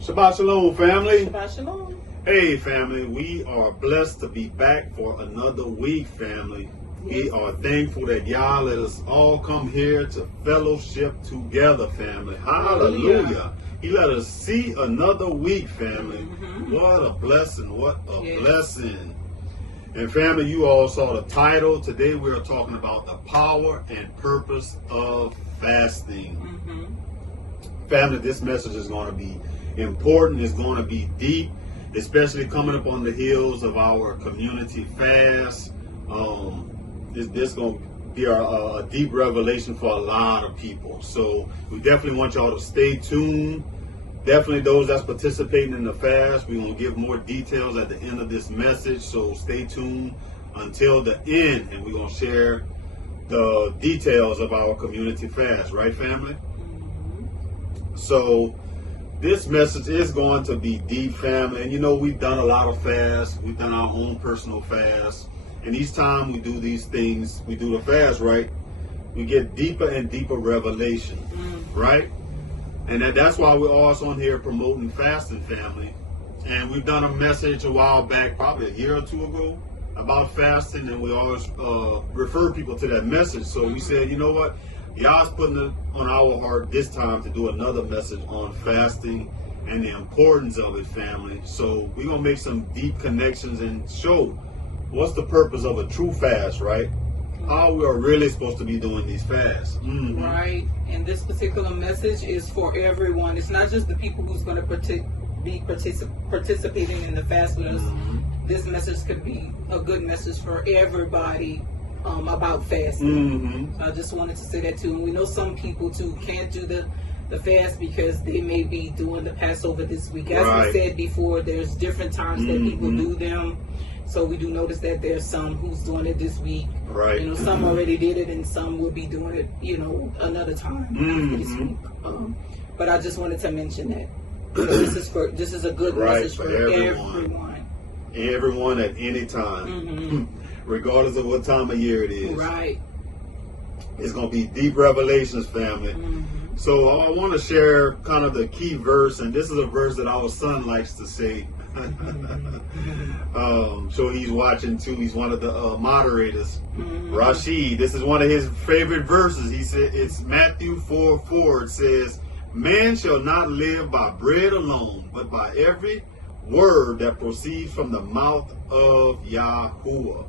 Shabbat Shalom, family. Shabbat Shalom. Hey, family. We are blessed to be back for another week, family. Yes. We are thankful that y'all let us all come here to fellowship together, family. Hallelujah. He let us see another week, family. What a blessing. What a blessing. And family, you all saw the title. Today we are talking about the power and purpose of fasting. Family, this message is going to be important. It's going to be deep, especially coming up on the heels of our community fast. This going to be a deep revelation for a lot of people. So we definitely want y'all to stay tuned. Definitely those that's participating in the fast, we're going to give more details at the end of this message. So stay tuned until the end, and we're going to share the details of our community fast. Right, family? So this message is going to be deep, family. And you know, we've done a lot of fasts. We've done our own personal fasts. And each time we do these things, we do the fast, right? We get deeper and deeper revelation, right? And that's why we're also on here promoting fasting, family. And we've done a message a while back, probably a year or two ago, about fasting. And we always refer people to that message. So we said, you know what? Y'all's putting it on our heart this time to do another message on fasting and the importance of it, family. So we're going to make some deep connections and show what's the purpose of a true fast, right? How we are really supposed to be doing these fasts. Right. And this particular message is for everyone. It's not just the people who's going to be participating in the fast with us. This message could be a good message for everybody. About fasting. So I just wanted to say that too. And we know some people too can't do the fast because they may be doing the Passover this week. As we said before, there's different times that people do them. So we do notice that there's some who's doing it this week. Right. You know, some already did it and some will be doing it, you know, another time this week. But I just wanted to mention that. So this is a good message for everyone. Everyone at any time. Regardless of what time of year it is. Right. It's going to be deep revelations, family. So I want to share kind of the key verse, and this is a verse that our son likes to say. So he's watching too. He's one of the moderators. Rashid, this is one of his favorite verses. He said, it's Matthew 4:4. It says, man shall not live by bread alone, but by every word that proceeds from the mouth of Yahuwah.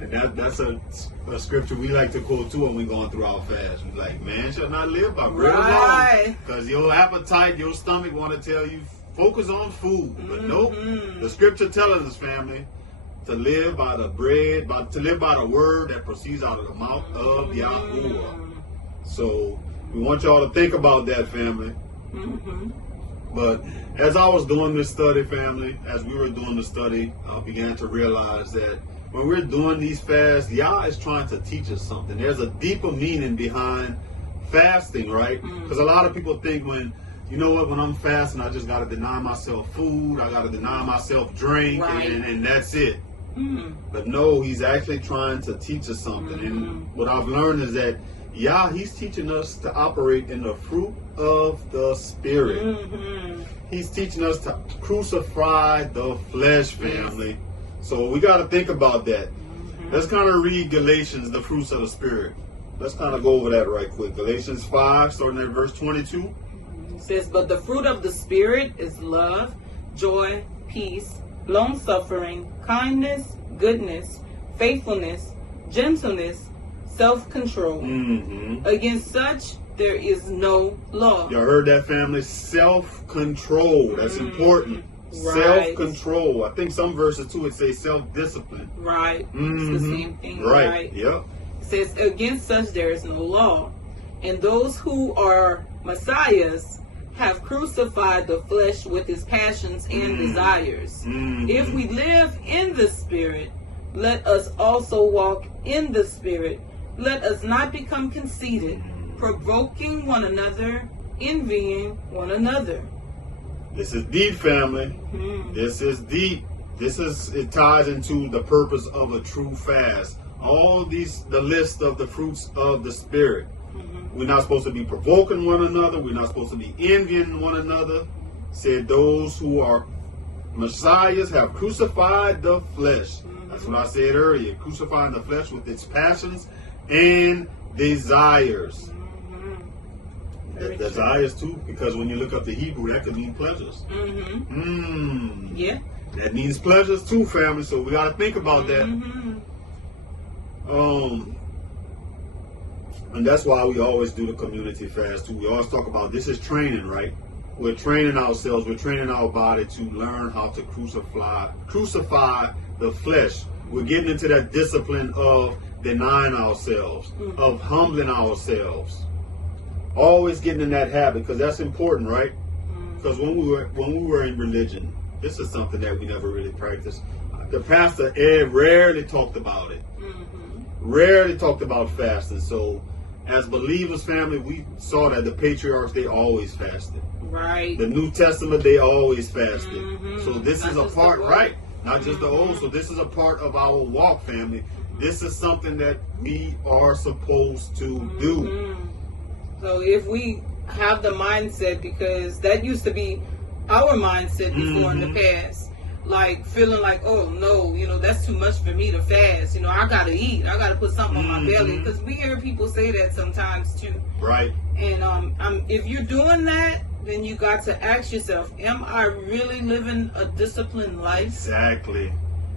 And that's a scripture we like to quote too when we're going through our fast. We're like, man shall not live by bread alone. Because your appetite, your stomach want to tell you, focus on food. But nope, the scripture tells us, family, to live by the bread, to live by the word that proceeds out of the mouth of Yahuwah. So we want y'all to think about that, family. But as I was doing this study, family, as we were doing the study, I began to realize that when we're doing these fasts, Yah is trying to teach us something. There's a deeper meaning behind fasting, right? Because a lot of people think when I'm fasting, I just got to deny myself food, I got to deny myself drink, and that's it. But no, he's actually trying to teach us something. And what I've learned is that he's teaching us to operate in the fruit of the Spirit. He's teaching us to crucify the flesh, family. So we got to think about that. Let's kind of read Galatians, the fruits of the Spirit. Let's kind of go over that right quick. Galatians 5, starting at verse 22. It says, but the fruit of the Spirit is love, joy, peace, long-suffering, kindness, goodness, faithfulness, gentleness, self-control. Against such there is no law. You heard that, family? Self-control. That's important. Self-control. I think some verses too it says self-discipline. Right. It's the same thing. Right. Yep. It says against such there is no law. And those who are Messiahs have crucified the flesh with its passions and desires. If we live in the Spirit, let us also walk in the Spirit. Let us not become conceited, provoking one another, envying one another. This is deep, family. This is deep. It ties into the purpose of a true fast. The list of the fruits of the Spirit. We're not supposed to be provoking one another. We're not supposed to be envying one another. said those who are Messiahs have crucified the flesh. That's what I said earlier. Crucifying the flesh with its passions and desires. Desires too, because when you look up the Hebrew, that could mean pleasures. Yeah. That means pleasures too, family. So we got to think about that. And that's why we always do the community fast too. We always talk about this is training, right? We're training ourselves. We're training our body to learn how to crucify the flesh. We're getting into that discipline of denying ourselves, of humbling ourselves. Always getting in that habit, because that's important, right? Because when we were in religion, this is something that we never really practiced. The pastor Ed rarely talked about it. Rarely talked about fasting. So as believers, family, we saw that the patriarchs, they always fasted. Right. The New Testament, they always fasted. So this is a part, right? Not just the old. So this is a part of our walk, family. This is something that we are supposed to do. So if we have the mindset, because that used to be our mindset before in the past, like feeling like, oh no, that's too much for me to fast. I gotta eat. I gotta put something on my belly, because we hear people say that sometimes too. Right. And if you're doing that, then you got to ask yourself, am I really living a disciplined life? Exactly.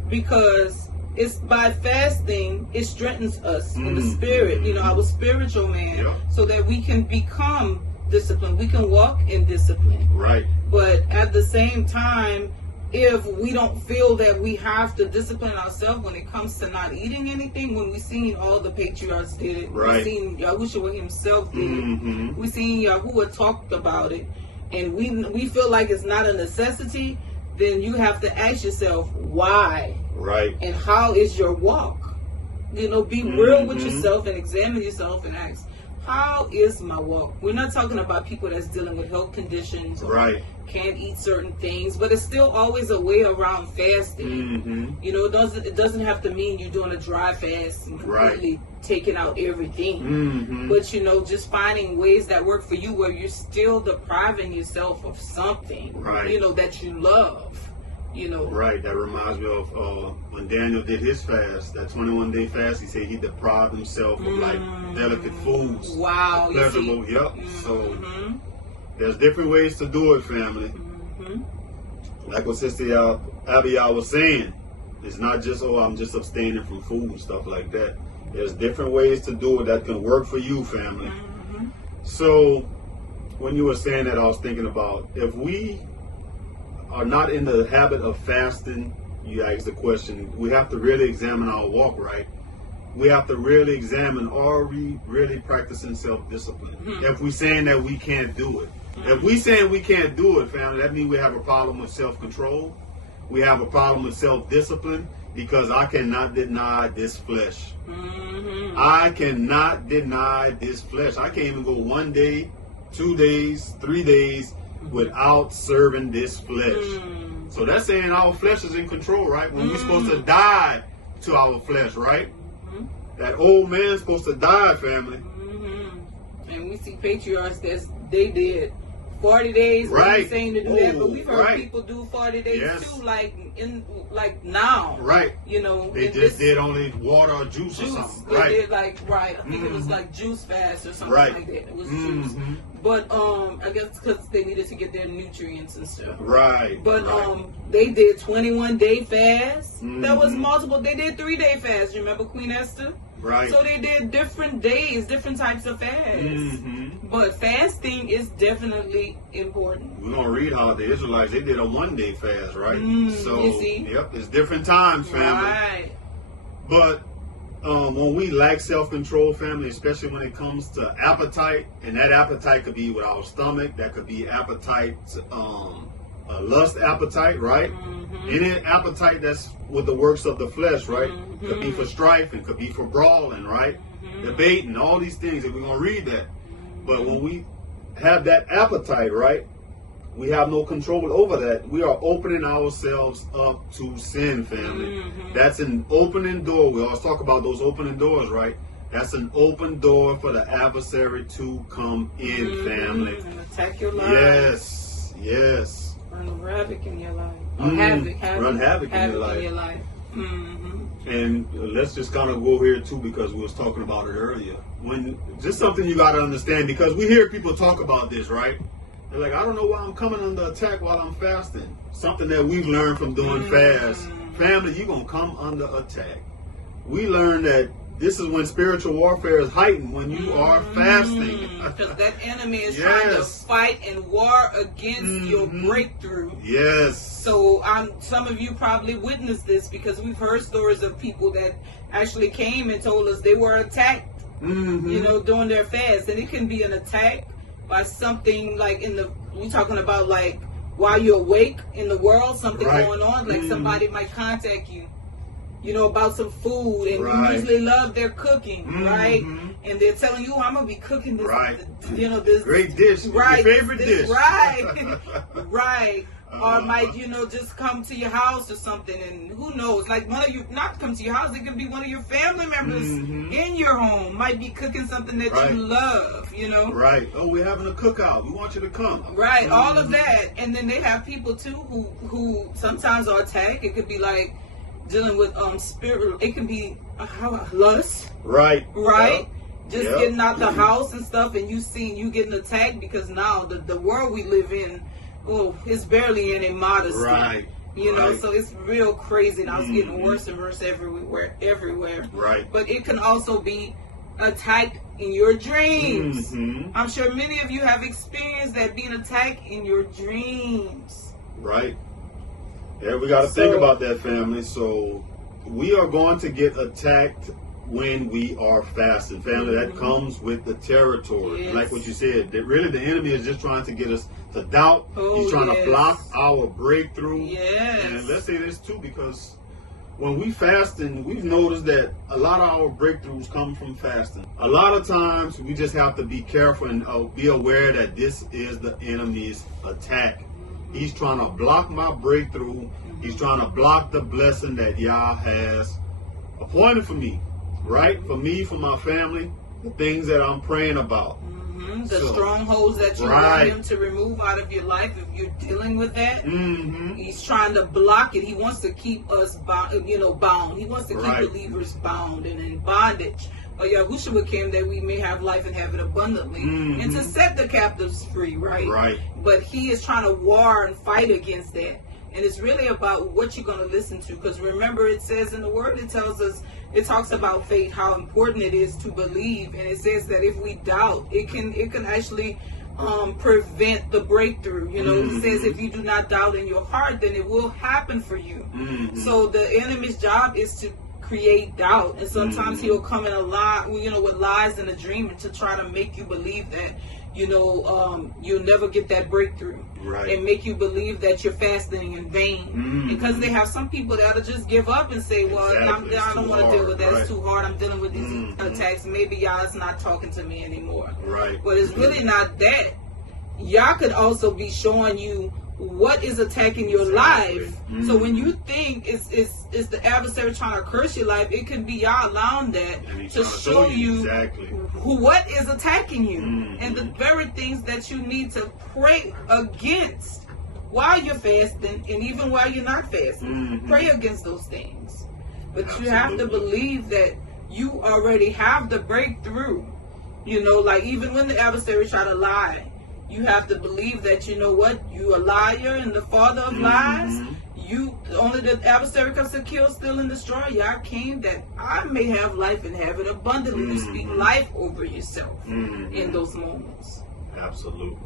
Because it's by fasting, it strengthens us in the spirit, our spiritual man, so that we can become disciplined. We can walk in discipline. Right. But at the same time, if we don't feel that we have to discipline ourselves when it comes to not eating anything, when we've seen all the patriarchs did it, we've seen Yeshua himself did it, we've seen Yahuwah talked about it, and we feel like it's not a necessity, then you have to ask yourself, why? Right. And how is your walk? Be real with yourself and examine yourself and ask, how is my walk? We're not talking about people that's dealing with health conditions or can't eat certain things, but it's still always a way around fasting. It doesn't have to mean you're doing a dry fast and completely taking out everything. But just finding ways that work for you where you're still depriving yourself of something that you love. Right. That reminds me of when Daniel did his fast, that 21-day fast. He said he deprived himself of like delicate foods. Wow. Pleasurable. Yep. So there's different ways to do it, family. Like what Sister Abigail was saying, it's not just, I'm just abstaining from food and stuff like that. There's different ways to do it that can work for you, family. So when you were saying that, I was thinking about, if we are not in the habit of fasting, you ask the question, we have to really examine our walk, right? We have to really examine, are we really practicing self-discipline? If we're saying that we can't do it. If we're saying we can't do it, family, that means we have a problem with self-control. We have a problem with self-discipline, because I cannot deny this flesh. I cannot deny this flesh. I can't even go 1 day, 2 days, 3 days without serving this flesh. So that's saying our flesh is in control, right? When we're supposed to die to our flesh, right? That old man's supposed to die, family. And we see patriarchs they did 40 days. We're not saying to do that, but we've heard people do 40 days too, like now. Right. They just did only water or juice or something. They did I think it was like juice fast or something like that. It was juice. But I guess because they needed to get their nutrients and stuff. Right. But they did 21-day fast. That was multiple. They did 3-day fast. Remember Queen Esther? Right. So they did different days, different types of fasts. But fasting is definitely important. We're going to read how the Israelites, they did a 1-day fast, right? So, you see? Yep, it's different times, family. Right. But when we lack self-control, family, especially when it comes to appetite, and that appetite could be with our stomach, that could be appetite, a lust appetite, right? Any appetite that's with the works of the flesh, right? Could be for strife, and could be for brawling, right? Debating, all these things, and we're going to read that. But when we have that appetite, right, we have no control over that. We are opening ourselves up to sin, family. That's an opening door. We always talk about those opening doors, right? That's an open door for the adversary to come in, family. And attack your life. Yes. havoc in your life. Or havoc. Run havoc in your life. And let's just kind of go here too, because we was talking about it earlier. When just something you got to understand, because we hear people talk about this, right? They're like, I don't know why I'm coming under attack while I'm fasting. Something that we've learned from doing fast. Family, you're going to come under attack. We learned that this is when spiritual warfare is heightened, when you are fasting. Because that enemy is trying to fight and war against your breakthrough. Yes. So some of you probably witnessed this, because we've heard stories of people that actually came and told us they were attacked, you know, during their fast. And it can be an attack by something like we're talking about like while you're awake in the world, something going on, like somebody might contact you, you know, about some food, and you usually love their cooking, right? And they're telling you, I'm gonna be cooking this, you know, this great dish, your favorite dish, right. Or might, you know, just come to your house or something, and who knows, like one of you, not come to your house, it could be one of your family members in your home, might be cooking something that you love, you know. Oh, we're having a cookout, we want you to come. All of that. And then they have people too who sometimes are attacked. It could be like dealing with spirit, it can be lust, just getting out the house and stuff, and you getting attacked, because now the world we live in, it's barely any modesty, you know, so it's real crazy. Now it's getting worse and worse everywhere. But it can also be attacked in your dreams. I'm sure many of you have experienced that, being attacked in your dreams. Yeah, we got to think about that, family. So we are going to get attacked when we are fasting, family. That comes with the territory. Like what you said, that really the enemy is just trying to get us to doubt. He's trying to block our breakthrough. And let's say this too, because when we fasting, we've noticed that a lot of our breakthroughs come from fasting. A lot of times we just have to be careful and be aware that this is the enemy's attack. He's trying to block my breakthrough. He's trying to block the blessing that Yah has appointed for me, for me, for my family, the things that I'm praying about. The strongholds that you want him to remove out of your life, if you're dealing with that, he's trying to block it. He wants to keep us bound. He wants to keep believers bound and in bondage. But Yahuwah came that we may have life and have it abundantly, and to set the captives free, But he is trying to war and fight against that. And it's really about what you're going to listen to. Because remember, it says in the word, it tells us, it talks about faith, how important it is to believe. And it says that if we doubt, it can actually prevent the breakthrough. You know, it says if you do not doubt in your heart, then it will happen for you. So the enemy's job is to create doubt. And sometimes he'll come in a lie, with lies in a dream, and to try to make you believe that, you'll never get that breakthrough. And make you believe that you're fasting in vain. Because they have some people that'll just give up and say, well, I don't want to deal with that. It's too hard. I'm dealing with these attacks. Maybe Yah's not talking to me anymore. But it's really not that. Yah could also be showing you what is attacking your life. So when you think it's the adversary trying to curse your life, it could be Yah allowing that to show you what is attacking you, and the very things that you need to pray against while you're fasting, and even while you're not fasting. Pray against those things. But you have to believe that you already have the breakthrough. Like even when the adversary try to lie, you have to believe that, you a liar and the father of lies. Only the adversary comes to kill, steal, and destroy. Yah came that I may have life and have it abundantly. You speak life over yourself in those moments. Absolutely.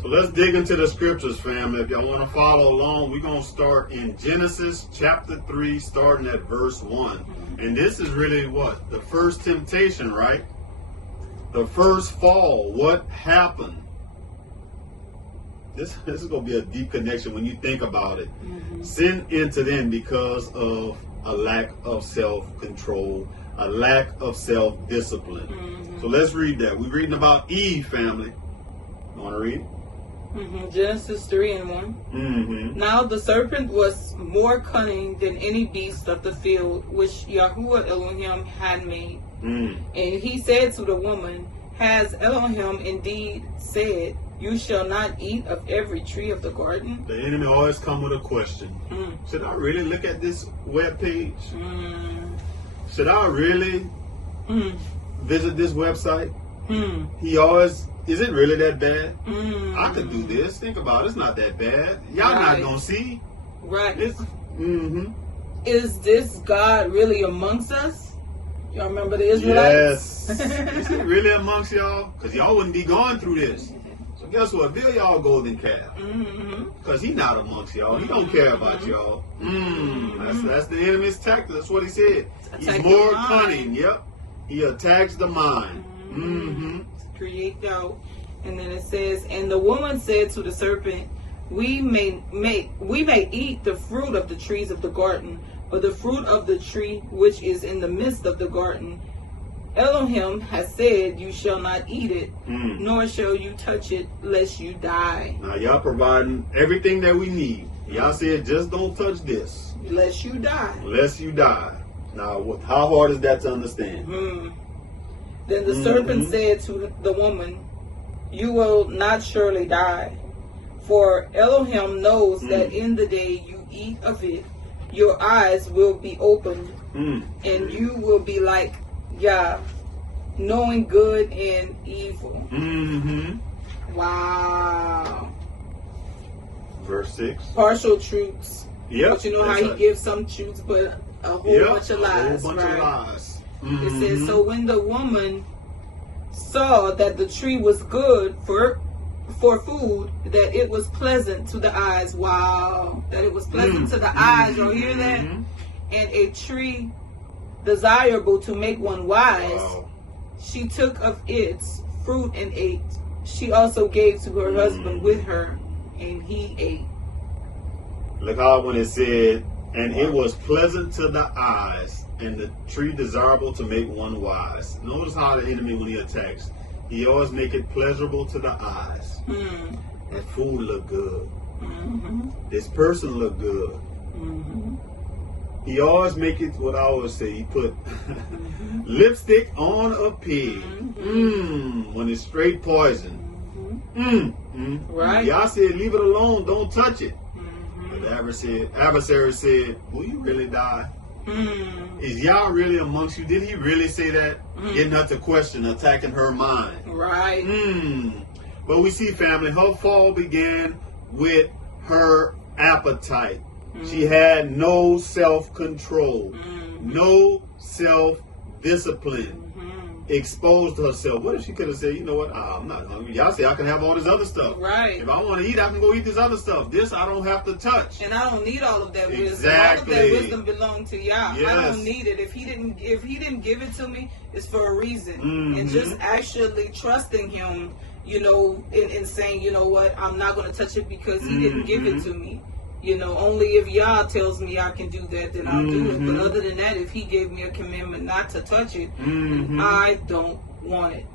So let's dig into the scriptures, family. If y'all want to follow along, we're going to start in Genesis chapter 3, starting at verse 1. And this is really what? The first temptation, right? The first fall. What happened? This is going to be a deep connection when you think about it. Sin entered in because of a lack of self-control, a lack of self-discipline. So let's read that. We're reading about Eve, family. You want to read? Genesis 3 and 1. Now the serpent was more cunning than any beast of the field which Yahuwah Elohim had made. And he said to the woman, has Elohim indeed said, You shall not eat of every tree of the garden. The enemy always come with a question. Should I really look at this web page? Should I really visit this website? He always, is it really that bad? I could do this. Think about it. It's not that bad. Y'all not going to see. Right. Is this God really amongst us? Y'all remember the Israelites? Yes. Is he really amongst y'all? Because y'all wouldn't be going through this. So guess what? Build y'all golden calf. Because he not amongst y'all. He don't care about y'all. That's the enemy's tactic. That's what he said. He's more cunning. Yep. He attacks the mind. Create doubt. And then it says, and the woman said to the serpent, we may eat the fruit of the trees of the garden, but the fruit of the tree which is in the midst of the garden, Elohim has said, you shall not eat it, nor shall you touch it, lest you die. Now y'all providing everything that we need. Y'all said, just don't touch this. Lest you die. Lest you die. Now, how hard is that to understand? Then the serpent said to the woman, you will not surely die. For Elohim knows that in the day you eat of it, your eyes will be opened, and you will be like Yah, knowing good and evil. Wow. Verse 6. Partial truths. Yep. But you know how he gives some truths, but a whole bunch of lies. A whole bunch of lies. It says, so when the woman saw that the tree was good for food, that it was pleasant to the eyes. Wow. That it was pleasant to the eyes. Y'all hear that? And a tree desirable to make one wise. Wow. She took of its fruit and ate. She also gave to her husband with her, and he ate. Look how when it said, and it was pleasant to the eyes, and the tree desirable to make one wise. Notice how the enemy, when he attacks, he always make it pleasurable to the eyes. That food look good. This person look good. He always make it, what I always say, he put lipstick on a pig. When it's straight poison. Right. Y'all said, leave it alone, don't touch it. But the adversary said, will you really die? Is Yah really amongst you? Did he really say that? Getting her to question, attacking her mind. Right. But we see, family, her fall began with her appetite. She had no self-control, no self-discipline. Exposed herself. What if she could have said, you know what, I'm not hungry. Y'all say I can have all this other stuff. Right. If I want to eat, I can go eat this other stuff. This I don't have to touch. And I don't need all of that wisdom. Exactly. All of that wisdom belongs to Yah. Yes. I don't need it. If he didn't give it to me, it's for a reason. And just actually trusting him, you know, in saying, you know what, I'm not going to touch it because he didn't give it to me. You know, only if Yah tells me I can do that, then I'll do it. But other than that, if he gave me a commandment not to touch it, I don't want it.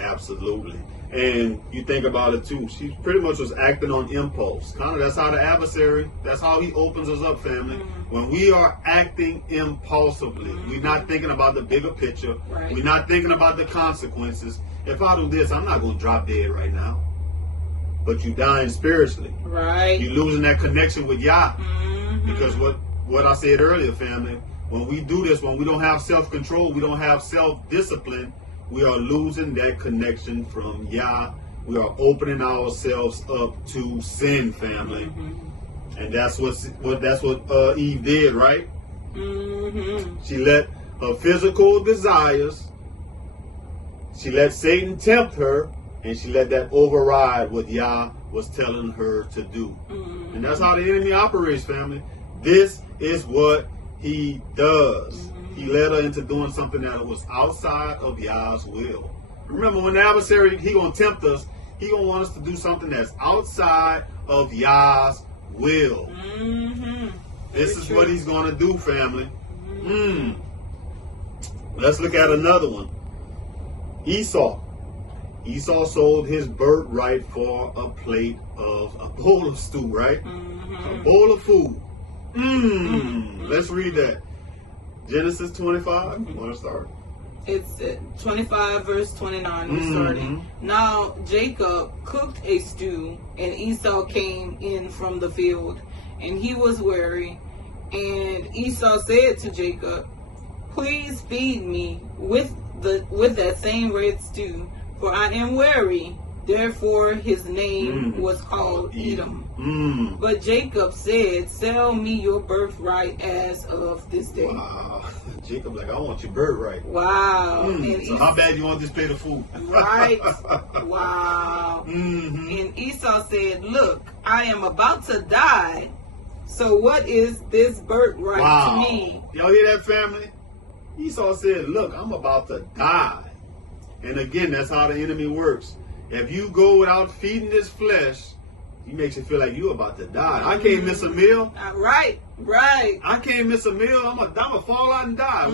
Absolutely. And you think about it too. She pretty much was acting on impulse. Kind of that's how the adversary, that's how he opens us up, family. When we are acting impulsively, we're not thinking about the bigger picture. Right. We're not thinking about the consequences. If I do this, I'm not going to drop dead right now. But you dying spiritually. Right. You're losing that connection with Yah. Because what I said earlier, family, when we do this, when we don't have self-control, we don't have self-discipline, we are losing that connection from Yah. We are opening ourselves up to sin, family. And that's what Eve did, right? She let her physical desires, she let Satan tempt her, and she let that override what Yah was telling her to do. And that's how the enemy operates, family. This is what he does. He led her into doing something that was outside of Yah's will. Remember, when the adversary, he going to tempt us, he going to want us to do something that's outside of Yah's will. This is what he's going to do, family. Let's look at another one. Esau sold his birthright for a bowl of stew, right? A bowl of food. Let's read that. Genesis 25. You want to start? It's 25 verse 29 we're starting. Now Jacob cooked a stew, and Esau came in from the field, and he was weary. And Esau said to Jacob, "Please feed me with that same red stew, for I am weary." Therefore his name was called Edom. But Jacob said, "Sell me your birthright as of this day." Wow. Jacob like, "I want your birthright." Wow. And so how bad you want this plate of food? Right. Wow. And Esau said, "Look, I am about to die. So what is this birthright to me?" Y'all hear that, family? Esau said, "Look, I'm about to die." And again, that's how the enemy works. If you go without feeding this flesh, he makes you feel like you're about to die. I can't miss a meal. Right. I can't miss a meal. I'm gonna fall out and die.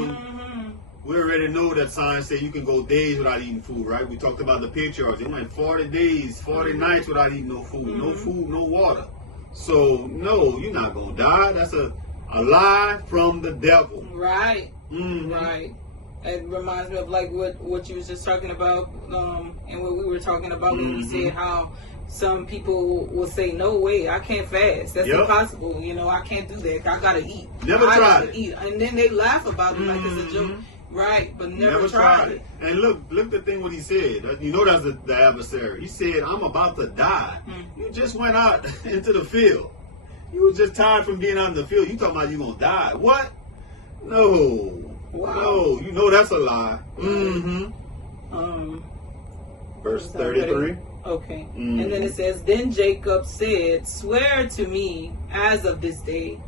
We already know that science said you can go days without eating food, right? We talked about the patriarchs. They went 40 days, 40 nights without eating no food. No food, no water. So, no, you're not going to die. That's a lie from the devil. Right. Right. It reminds me of like what you was just talking about, and what we were talking about when we said how some people will say, "No way, I can't fast. That's impossible. You know, I can't do that. I gotta eat. Never tried it." Eat. And then they laugh about it like it's a joke. Right, but never tried it. And look the thing what he said. You know that's the adversary. He said, "I'm about to die." You just went out into the field. You were just tired from being out in the field. You talking about you gonna die? What? No. Wow. No, you know that's a lie. Verse 33. Okay. And then it says, "Then Jacob said, 'Swear to me as of this day.'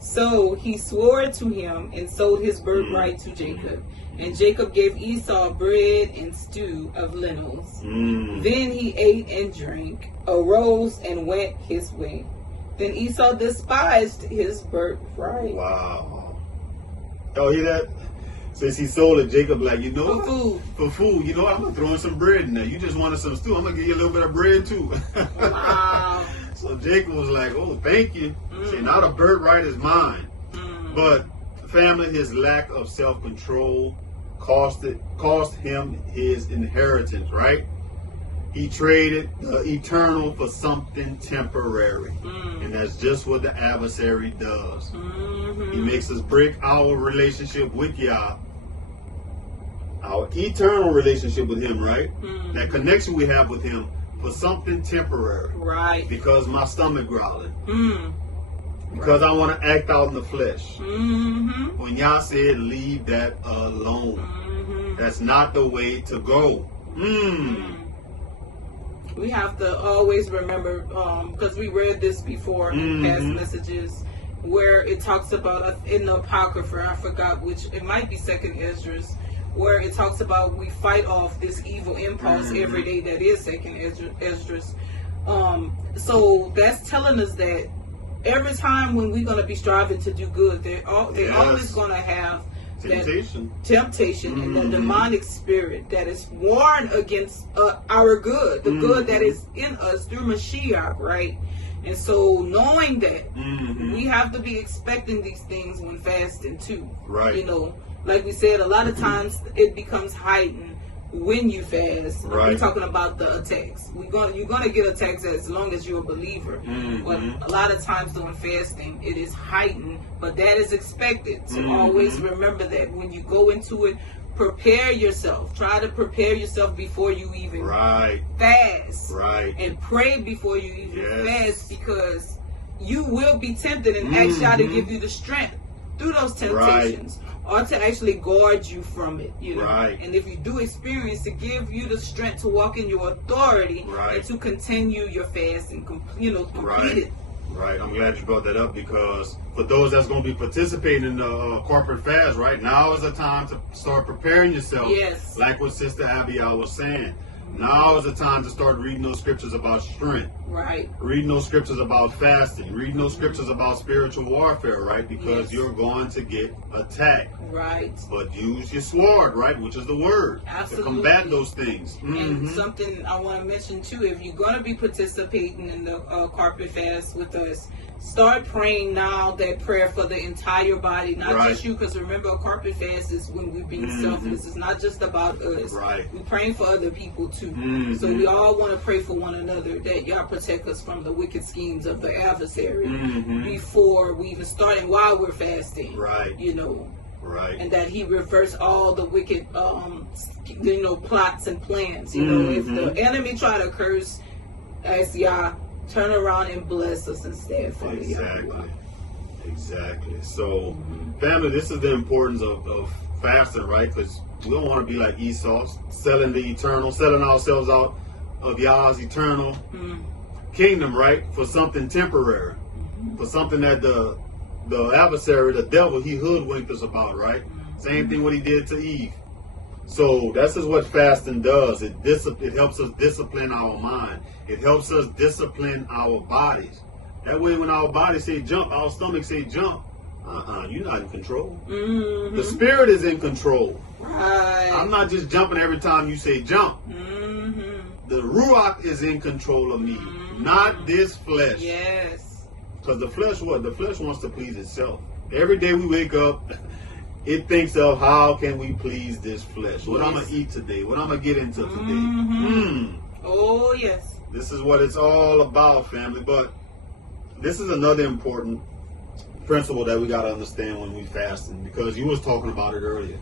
So he swore to him and sold his birthright to Jacob. And Jacob gave Esau bread and stew of lentils. Then he ate and drank, arose and went his way. Then Esau despised his birthright." Wow. Y'all hear that? Since he sold it, Jacob like, you know, for food, you know, I'm gonna throw in some bread in there. You just wanted some stew, I'm gonna give you a little bit of bread too. Wow. So Jacob was like, "Oh, thank you." See, now the birthright is mine. But family, his lack of self-control cost him his inheritance, right? He traded the eternal for something temporary. And that's just what the adversary does. He makes us break our relationship with Yah, our eternal relationship with him, right? That connection we have with him for something temporary. Right. Because my stomach growling. Because I want to act out in the flesh. When Yah said, "Leave that alone." That's not the way to go. We have to always remember, because we read this before in past messages, where it talks about, in the Apocrypha, I forgot which, it might be 2nd Esdras, where it talks about we fight off this evil impulse every day. That is 2nd Esdras. So that's telling us that every time when we're going to be striving to do good, they're always going to have temptation and the demonic spirit that is warned against our good, the good that is in us through Mashiach, right? And so knowing that, we have to be expecting these things when fasting too. Right. You know, like we said, a lot of times it becomes heightened when you fast. Right. We're talking about the attacks. You're gonna get attacks as long as you're a believer. But a lot of times during fasting, it is heightened. But that is expected. To always remember that when you go into it, prepare yourself. Try to prepare yourself before you even fast. Right. And pray before you even fast, because you will be tempted, and ask God to give you the strength through those temptations. Or to actually guard you from it, you know. Right. And if you do experience, to give you the strength to walk in your authority and to continue your fast and complete it. Right. I'm glad you brought that up, because for those that's going to be participating in the corporate fast, right, now is the time to start preparing yourself. Yes. Like what Sister Abigail was saying. Now is the time to start reading those scriptures about strength. Right. Reading those scriptures about fasting. Reading those scriptures about spiritual warfare, right? Because you're going to get attacked. Right. But use your sword, right? Which is the word. Absolutely. To combat those things. And something I want to mention too, if you're going to be participating in the corporate fast with us, start praying now that prayer for the entire body, not Right. just you, because remember, a carpet fast is when we're being selfless. It's not just about us. Right. We're praying for other people too. So we all want to pray for one another, that y'all protect us from the wicked schemes of the adversary before we even start and while we're fasting. Right. You know. Right. And that he reverse all the wicked, plots and plans. You know, if the enemy try to curse, as y'all turn around and bless us instead. For Exactly. So, family, this is the importance of fasting, right? Because we don't want to be like Esau, selling ourselves out of Yah's eternal kingdom, right? For something temporary, for something that the adversary, the devil, he hoodwinked us about, right? Same thing what he did to Eve. So this is what fasting does. It helps us discipline our mind. It helps us discipline our bodies. That way when our body say jump, our stomach say jump, you're not in control. The spirit is in control. Right. I'm not just jumping every time you say jump. The Ruach is in control of me, not this flesh. Yes. Because the flesh, the flesh wants to please itself. Every day we wake up, it thinks of how can we please this flesh. What I'm going to eat today. What I'm going to get into today. Oh, yes. This is what it's all about, family. But this is another important principle that we got to understand when we fasting. Because you was talking about it earlier.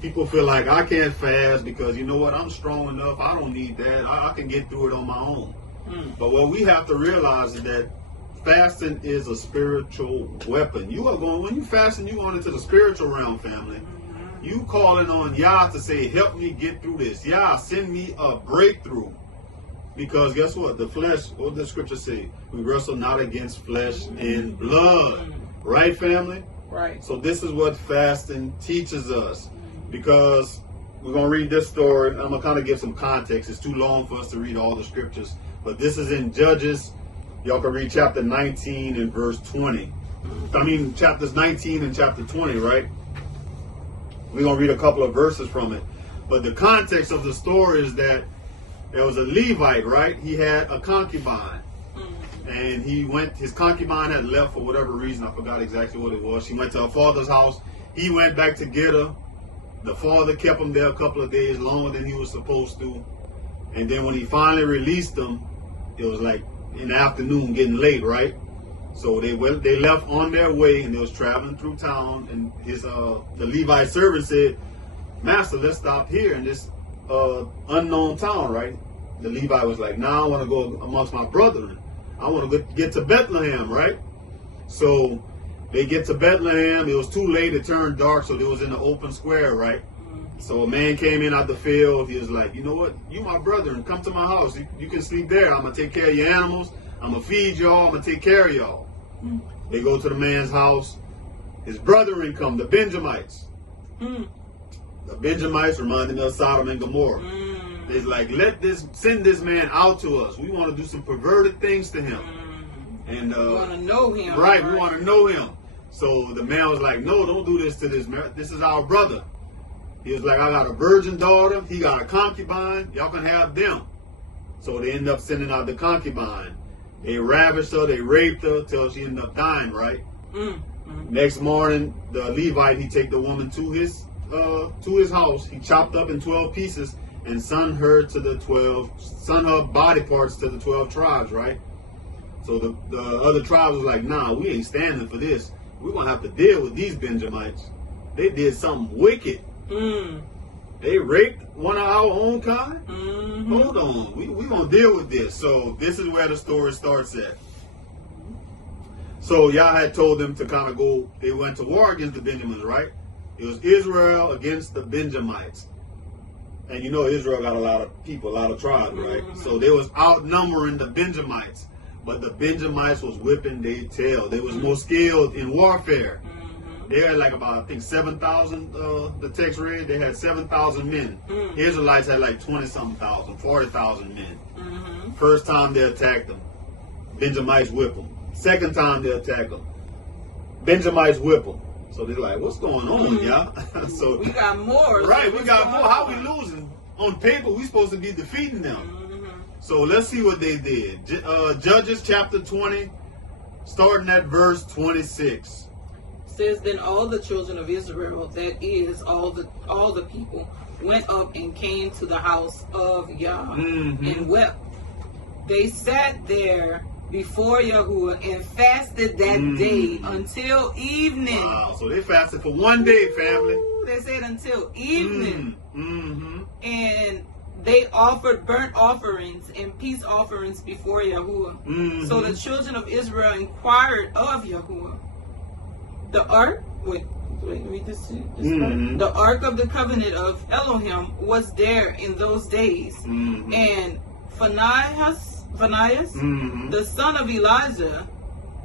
People feel like I can't fast because, you know what, I'm strong enough. I don't need that. I can get through it on my own. But what we have to realize is that fasting is a spiritual weapon. When you fasting, you going into the spiritual realm, family. You calling on Yah to say, help me get through this. Yah, send me a breakthrough. Because guess what? The flesh, what does the scripture say? We wrestle not against flesh and blood. Right, family? Right. So this is what fasting teaches us. Because we're going to read this story. I'm going to kind of give some context. It's too long for us to read all the scriptures. But this is in Judges. Y'all can read chapter 19 and verse 20. Chapters 19 and chapter 20, right? We're going to read a couple of verses from it. But the context of the story is that there was a Levite, right? He had a concubine. And his concubine had left for whatever reason. I forgot exactly what it was. She went to her father's house. He went back to get her. The father kept him there a couple of days longer than he was supposed to. And then when he finally released him, it was like in the afternoon, getting late, right? So they left on their way, and they was traveling through town. And the Levite servant said, "Master, let's stop here in this unknown town," right? The Levite was like, "Nah, I want to go amongst my brethren. I want to get to Bethlehem," right? So they get to Bethlehem. It was too late. It turned dark, so they was in the open square, right? So a man came in out the field. He was like, "You know what? You my brother, and come to my house. You can sleep there. I'm going to take care of your animals. I'm going to feed y'all. I'm going to take care of y'all." They go to the man's house. His brethren come, the Benjamites. The Benjamites reminded me of Sodom and Gomorrah. They're like, send this man out to us. We want to do some perverted things to him. And we want to know him. Right, we want to know him. So the man was like, "No, don't do this to this man. This is our brother." He was like, "I got a virgin daughter. He got a concubine. Y'all can have them." So they end up sending out the concubine. They ravished her. They raped her till she ended up dying, right? Next morning, the Levite, he take the woman to his house. He chopped up in 12 pieces and sent her body parts to the 12 tribes, right? So the other tribes was like, "Nah, we ain't standing for this. We're going to have to deal with these Benjamites. They did something wicked. They raped one of our own kind. Hold on, we gonna deal with this." So this is where the story starts at. So Yah had told them to kind of go. They went to war against the Benjamins, right? It was Israel against the Benjamites, and you know Israel got a lot of people, a lot of tribes, right? So they was outnumbering the Benjamites, but the Benjamites was whipping their tail. They was more skilled in warfare. They had like about, I think, 7,000, the text read. They had 7,000 men. Israelites had like 20-something thousand, 40,000 men. First time they attacked them, Benjamites whip them. Second time they attack them, Benjamites whip them. So they're like, "What's going on, y'all?" So we got more. Right, we got more. How we losing? On paper, we supposed to be defeating them. So let's see what they did. Judges chapter 20, starting at verse 26. Says, then all the children of Israel, that is, all the people, went up and came to the house of Yah and wept. They sat there before Yahuwah and fasted that day until evening. Wow, so they fasted for one day, family. They said until evening. And they offered burnt offerings and peace offerings before Yahuwah. So the children of Israel inquired of Yahuwah. The ark, read this. The ark of the covenant of Elohim was there in those days. And Phinehas, the son of Elijah,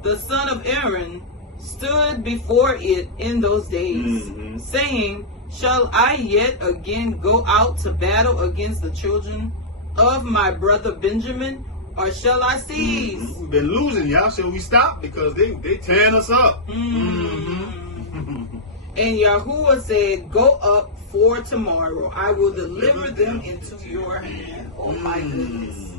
the son of Aaron, stood before it in those days, saying, shall I yet again go out to battle against the children of my brother Benjamin, or shall I cease? We've been losing, y'all. Shall we stop? Because they tearing us up. And Yahuwah said, go up, for tomorrow I will deliver them into your hand. Oh my goodness.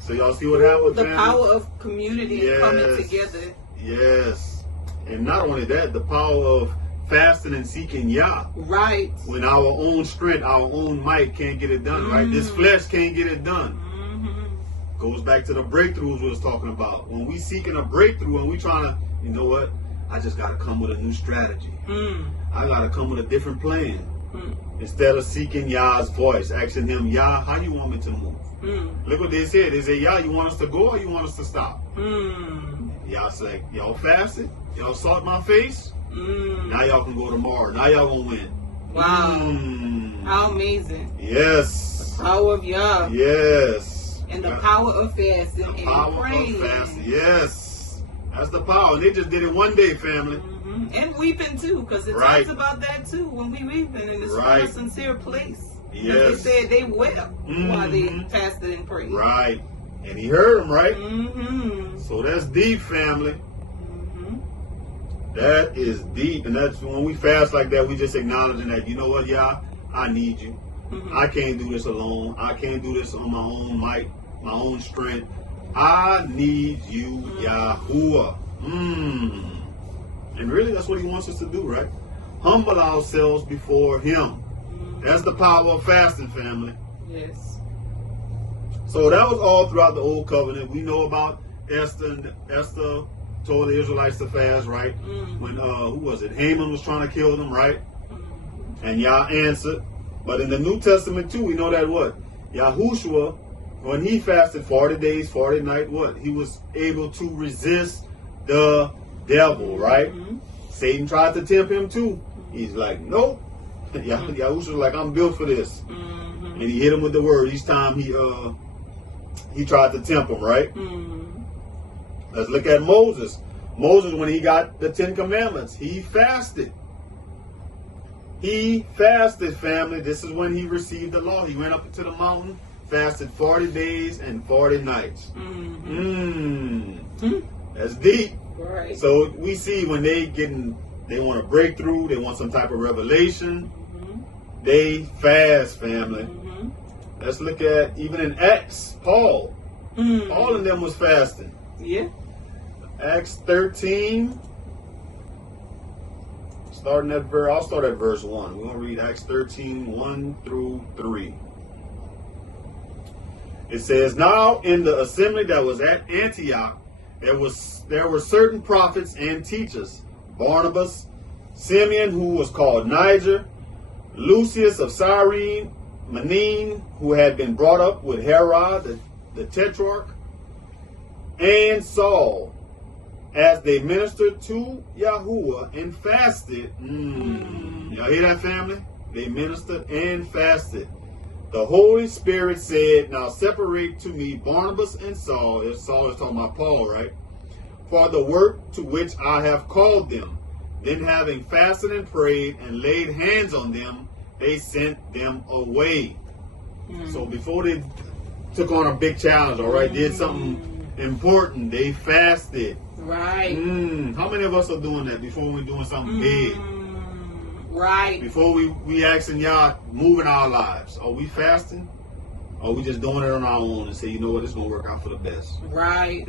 So y'all see what happened? The power of community coming together. Yes. And not only that, the power of fasting and seeking Yah. Right. When our own strength, our own might can't get it done, right? This flesh can't get it done. Goes back to the breakthroughs we was talking about. When we seeking a breakthrough and we trying to, you know what? I just got to come with a new strategy. I got to come with a different plan. Instead of seeking Yah's voice, asking him, Yah, how you want me to move? Look what they said. They say, Yah, you want us to go or you want us to stop? Yah said, y'all fasted? Y'all sought my face? Now y'all can go tomorrow. Now y'all gonna win. Wow. How amazing. Yes. The power of Yah. Yes. And the power of fasting and praying. Yes. That's the power. And they just did it one day, family. And weeping too, because it talks about that too when we weeping, and it's from a sincere place. Yes. They said they wept while they fasted and prayed. Right. And he heard them, right? So that's deep, family. That is deep. And that's when we fast like that, we just acknowledging that, you know what, Yah, I need you. I can't do this alone. I can't do this on my own might, my own strength. I need you, Yahuwah. And really, that's what he wants us to do, right? Humble ourselves before him. That's the power of fasting, family. Yes. So that was all throughout the Old Covenant. We know about Esther. Esther told the Israelites to fast, right? When, who was it? Haman was trying to kill them, right? And Yah answered. But in the New Testament, too, we know that what? Yahushua, when he fasted 40 days, 40 nights, what? He was able to resist the devil, right? Satan tried to tempt him too. He's like, nope. Yahushua was like, I'm built for this. And he hit him with the word each time he tried to tempt him, right? Let's look at Moses. Moses, when he got the 10 Commandments, he fasted. He fasted, family. This is when he received the law. He went up to the mountain, fasted 40 days and 40 nights. That's deep. Right. So we see when they want a breakthrough, they want some type of revelation, they fast, family. Let's look at even in Acts, Paul. All of them was fasting. Yeah. Acts 13. I'll start at verse 1. We're going to read Acts 13, 1 through 3. It says, now in the assembly that was at Antioch, there were certain prophets and teachers, Barnabas, Simeon, who was called Niger, Lucius of Cyrene, Manaen, who had been brought up with Herod, the tetrarch, and Saul, as they ministered to Yahuwah and fasted. Y'all hear that, family? They ministered and fasted. The Holy Spirit said, now separate to me Barnabas and Saul. If Saul is talking about Paul, right? For the work to which I have called them. Then having fasted and prayed and laid hands on them, they sent them away. So before they took on a big challenge, all right, did something important, they fasted. Right. How many of us are doing that before we're doing something big? Right. Before we asking Yah moving our lives, are we fasting? Or we just doing it on our own and say, you know what, it's going to work out for the best. Right.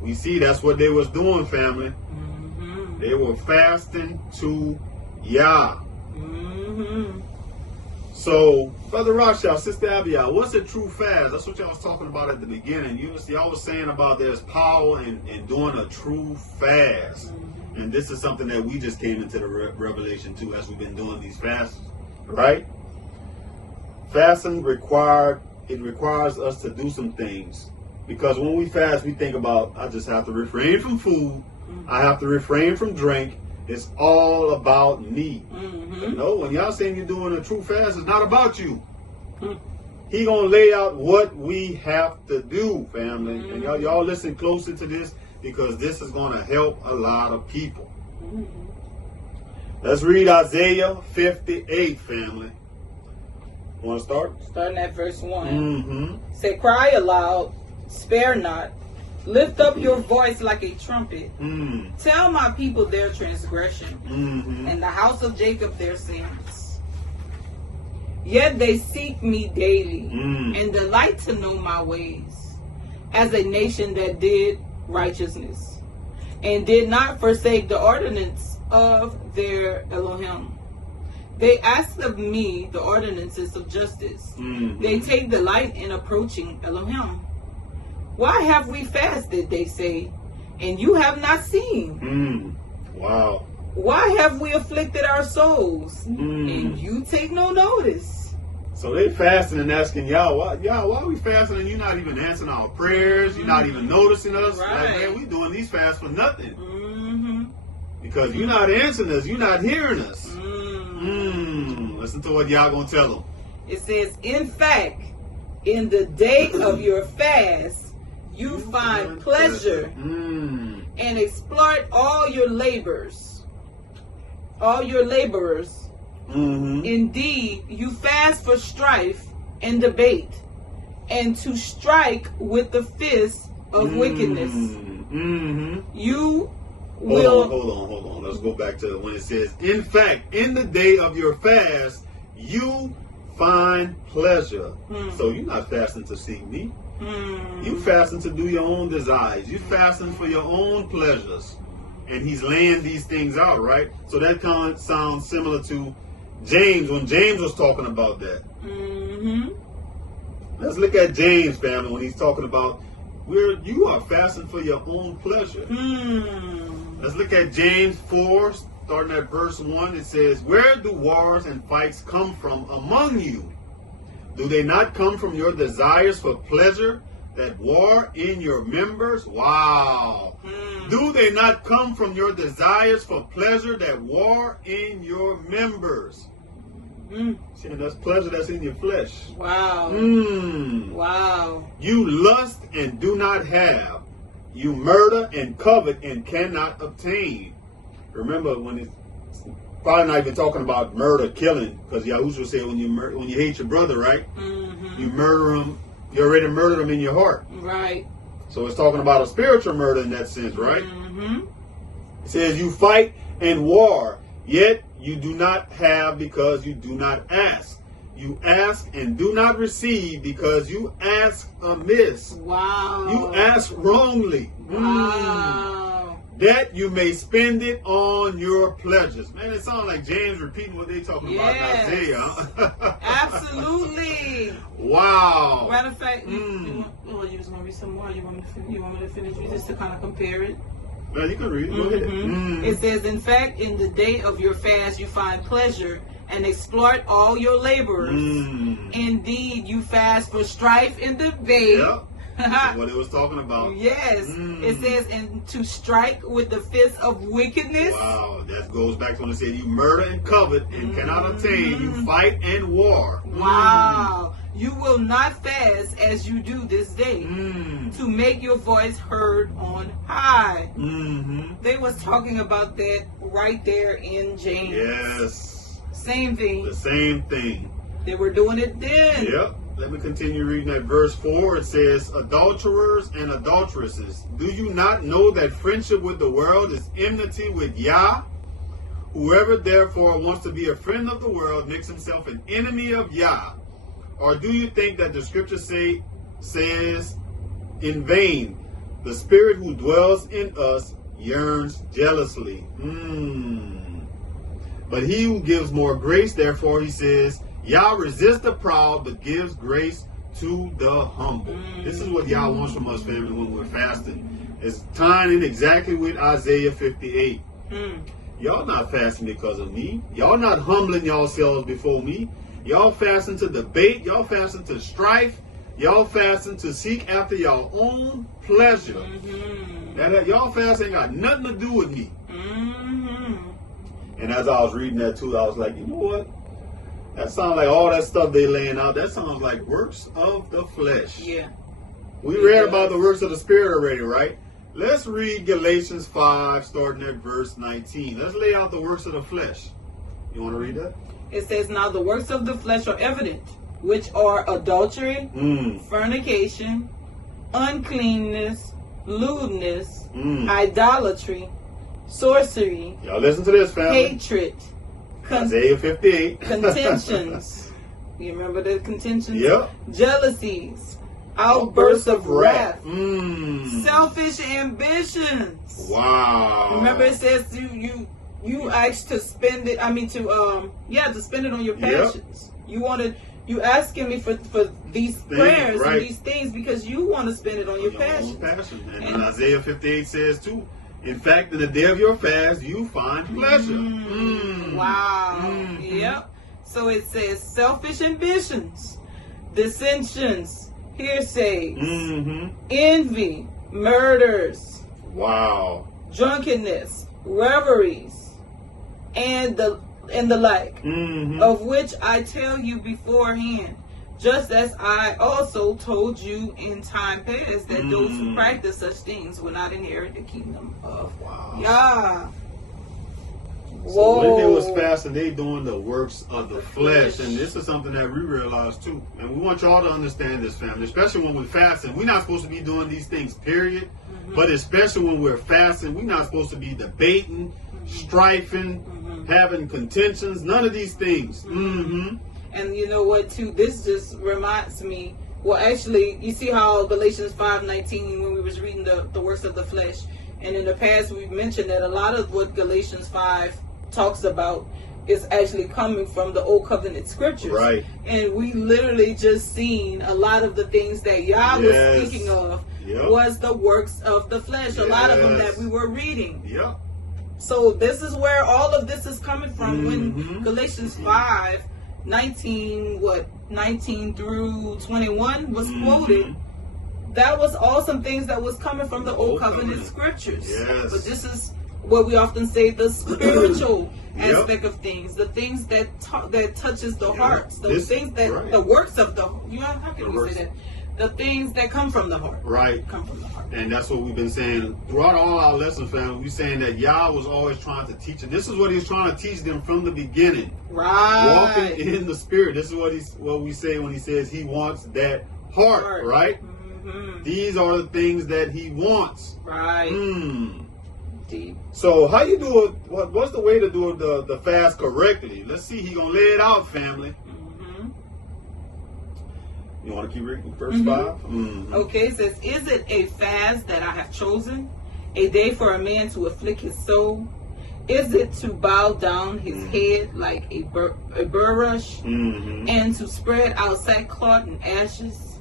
We see that's what they was doing, family. They were fasting to Yah. So, Brother Rashad, Sister Abiah, what's a true fast? That's what y'all was talking about at the beginning. Y'all was saying about there's power in doing a true fast. And this is something that we just came into the revelation too as we've been doing these fasts, right? Fasting requires us to do some things. Because when we fast, we think about, I just have to refrain from food. I have to refrain from drink. It's all about me. But no, when y'all saying you're doing a true fast, it's not about you. He gonna lay out what we have to do, family. And y'all listen closer to this because this is gonna help a lot of people. Let's read Isaiah 58, family. Want to start? Starting at verse 1. Say, cry aloud, spare not. Lift up your voice like a trumpet. Tell my people their transgression, and the house of Jacob their sins. Yet they seek me daily, and delight to know my ways, as a nation that did righteousness, and did not forsake the ordinance of their Elohim. They ask of me the ordinances of justice. They take delight in approaching Elohim. Why have we fasted, they say, and you have not seen? Wow. Why have we afflicted our souls, and you take no notice? So they fasting and asking y'all, why are we fasting and you're not even answering our prayers? You're not even noticing us? Right. Like, man, we doing these fasts for nothing. Because you're not answering us. You're not hearing us. Listen to what y'all gonna tell them. It says, in fact, in the day of your fast, you find pleasure and exploit all your laborers. Indeed, you fast for strife and debate, and to strike with the fist of wickedness. You will... Hold on. Let's go back to when it says, in fact, in the day of your fast, you find pleasure. So you're not fasting to seek me. You fasting to do your own desires. You fasting for your own pleasures. And he's laying these things out, right? So that kind of sounds similar to James, when James was talking about that. Let's look at James, family, when he's talking about where you are fasting for your own pleasure. Let's look at James 4, starting at verse 1. It says, where do wars and fights come from among you? Do they not come from your desires for pleasure that war in your members? Wow. Do they not come from your desires for pleasure that war in your members? See, that's pleasure that's in your flesh. Wow. Wow. You lust and do not have. You murder and covet and cannot obtain. Remember, when it's probably not even talking about murder, killing, because Yahuwah said when you hate your brother, right? You murder him. You already murdered him in your heart. Right. So it's talking about a spiritual murder in that sense, right? It says you fight and war, yet you do not have because you do not ask. You ask and do not receive because you ask amiss. Wow. You ask wrongly. Wow. That you may spend it on your pleasures. Man, it sounds like James repeating what they talking about in Isaiah. Absolutely. Wow. Matter of fact, you just want to read some more? You want me to finish just to kind of compare it? No, you can read it. Go ahead. It says, in fact, in the day of your fast, you find pleasure and exploit all your laborers. Indeed, you fast for strife and debate. Yep. That's what it was talking about. Yes. It says, and to strike with the fist of wickedness. Wow. That goes back to when it said you murder and covet and cannot obtain. You fight and war. Wow. You will not fast as you do this day to make your voice heard on high. They was talking about that right there in James. Yes. Same thing. The same thing. They were doing it then. Yep. Let me continue reading at verse 4. It says, adulterers and adulteresses, do you not know that friendship with the world is enmity with Yah? Whoever therefore wants to be a friend of the world makes himself an enemy of Yah. Or do you think that the scripture says in vain, the Spirit who dwells in us yearns jealously? But he who gives more grace, therefore he says, Yah resists the proud, but gives grace to the humble. This is what Yah wants from us, family, when we're fasting. It's tying in exactly with Isaiah 58. Y'all not fasting because of me. Y'all not humbling yourselves before me. Y'all fasting to debate. Y'all fasting to strife. Y'all fasting to seek after your own pleasure. That y'all fasting ain't got nothing to do with me. And as I was reading that too, I was like, you know what? That sounds like all that stuff they laying out. That sounds like works of the flesh. Yeah. We read about the works of the Spirit already, right? Let's read Galatians 5, starting at verse 19. Let's lay out the works of the flesh. You want to read that? It says, now the works of the flesh are evident, which are adultery, fornication, uncleanness, lewdness, idolatry, sorcery. Y'all listen to this, family. Hatred. Isaiah 58. Contentions. You remember the contentions? Yep. Jealousies. Outbursts of wrath. Selfish ambitions. Wow. Remember it says you asked to spend it, to spend it on your passions. Yep. You asking me for these prayers and these things because you want to spend it on your passion. And Isaiah 58 says too, in fact, in the day of your fast, you find pleasure. Wow. Yep. So it says selfish ambitions, dissensions, hearsays, envy, murders. Wow. Drunkenness, revelries, and the like, of which I tell you beforehand, just as I also told you in time past, that those who practice such things will not inherit the kingdom of Yah. So when they was fasting, they doing the works of the flesh. And this is something that we realize too. And we want y'all to understand this, family. Especially when we're fasting. We're not supposed to be doing these things, period. But especially when we're fasting, we're not supposed to be debating, strifing, having contentions, none of these things. And you know what, too? This just reminds me. Well, actually, you see how Galatians 5:19, when we was reading the works of the flesh, and in the past we've mentioned that a lot of what Galatians 5 talks about is actually coming from the Old Covenant scriptures. Right. And we literally just seen a lot of the things that Yah was speaking of was the works of the flesh. A lot of them that we were reading. Yep. So this is where all of this is coming from. When Galatians 5, 19 through 21 was quoted, that was all some things that was coming from the Old Covenant scriptures. But this is what we often say, the spiritual aspect of things, the things that touches the hearts, the things that the works of the, how can we say that? The things that come from the heart. Right. Come from the heart. And that's what we've been saying throughout all our lessons, family. We're saying that Yah was always trying to teach, and this is what he's trying to teach them from the beginning. Right. Walking in the Spirit. This is what we say when he says he wants that heart. Right? These are the things that he wants. Right. Deep. So how you do it? What's the way to do the fast correctly? Let's see. He gonna lay it out, family. You want to keep reading verse 5? Okay, it says, is it a fast that I have chosen? A day for a man to afflict his soul? Is it to bow down his head like a bulrush and to spread out sackcloth and ashes?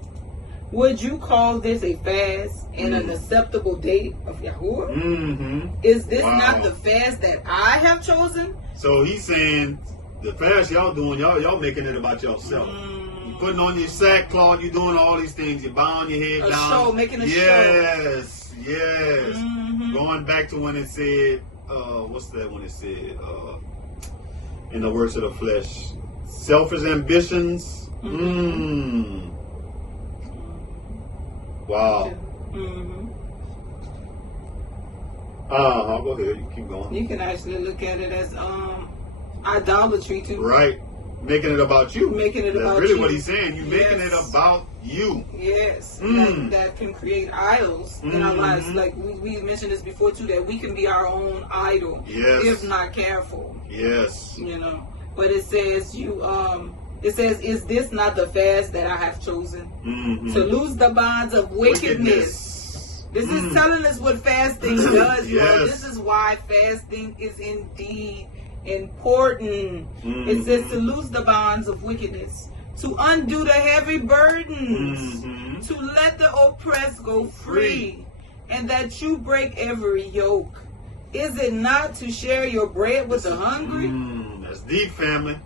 Would you call this a fast and an acceptable day of Yahuwah? Is this not the fast that I have chosen? So he's saying the fast y'all doing, y'all making it about yourself. Putting on your sackcloth, you're doing all these things. You're bowing your head down. Show, making a show. Yes. Going back to when it said, what's that when it said, in the works of the flesh, selfish ambitions. Wow. Go ahead. You keep going. You can actually look at it as idolatry too. Right. Making it about you. Making it about you. That's really what he's saying. You're making it about you. Yes. That can create idols in our lives. Like we mentioned this before too, that we can be our own idol if not careful. Yes. But it says It says, is this not the fast that I have chosen? To loose the bonds of wickedness. This is telling us what fasting does. Yes. This is why fasting is indeed important. It says to loose the bonds of wickedness, to undo the heavy burdens, to let the oppressed go free, and that you break every yoke. Is it not to share your bread with the hungry? That's deep, family.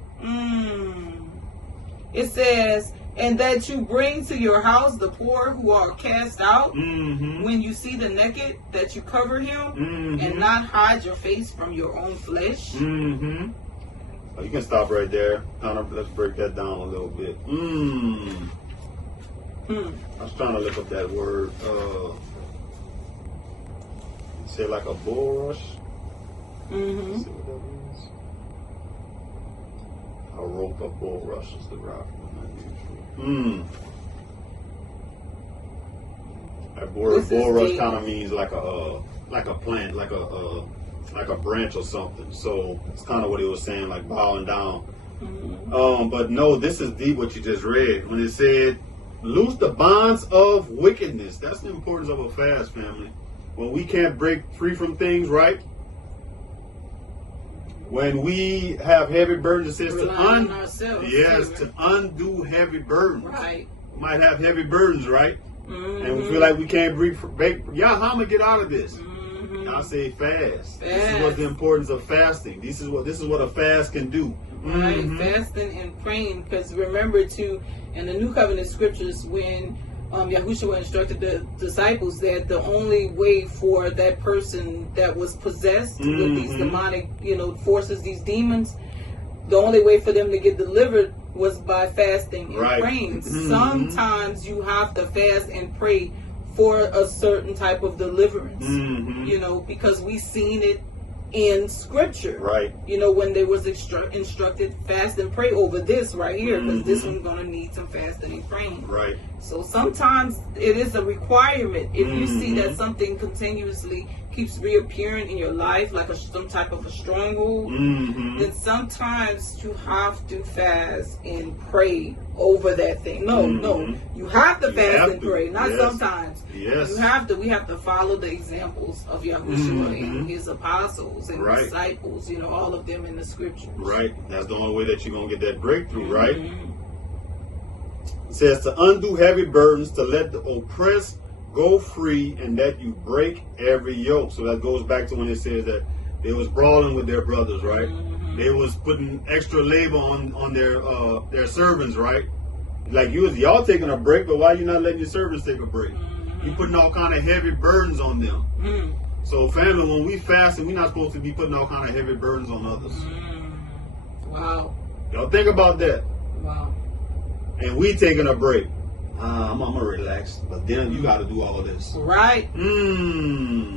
It says, and that you bring to your house the poor who are cast out. When you see the naked, that you cover him, and not hide your face from your own flesh. Oh, you can stop right there. Let's break that down a little bit. I was trying to look up that word. Say like a bull rush. Let's see what that means. A rope, a bull rush is the rock. That word bull rush kind of means like a plant, like a branch or something. So it's kind of what he was saying, like bowing down. But no, this is deep what you just read when it said, loose the bonds of wickedness. That's the importance of a fast, family. When we can't break free from things, right? When we have heavy burdens, it says to undo heavy burdens. Right. We might have heavy burdens, right? And we feel like we can't break. Yahuwah, get out of this. I say fast. This is what the importance of fasting. This is what a fast can do. Right, fasting and praying. Because remember too, in the New Covenant scriptures, when Yahushua instructed the disciples that the only way for that person that was possessed with these demonic, forces, these demons, the only way for them to get delivered was by fasting and praying. Sometimes you have to fast and pray for a certain type of deliverance, because we've seen it in scripture, right? When they was instructed fast and pray over this right here, because this one's going to need some fasting and praying, right? So sometimes it is a requirement. If you see that something continuously keeps reappearing in your life, like some type of a stronghold, then sometimes you have to fast and pray over that thing. No, you have to fast and pray, not sometimes. Yes. We have to follow the examples of Yahushua and his apostles and disciples, all of them in the scriptures. Right. That's the only way that you're going to get that breakthrough, right? It says to undo heavy burdens, to let the oppressed go free, and that you break every yoke. So that goes back to when it says that they was brawling with their brothers, right? They was putting extra labor on their servants, right? Like y'all taking a break, but why you not letting your servants take a break? You putting all kind of heavy burdens on them. So family, when we fast, and we're not supposed to be putting all kind of heavy burdens on others. Wow. Y'all think about that. Wow. And we taking a break. I'm gonna relax, but then you got to do all of this. Right.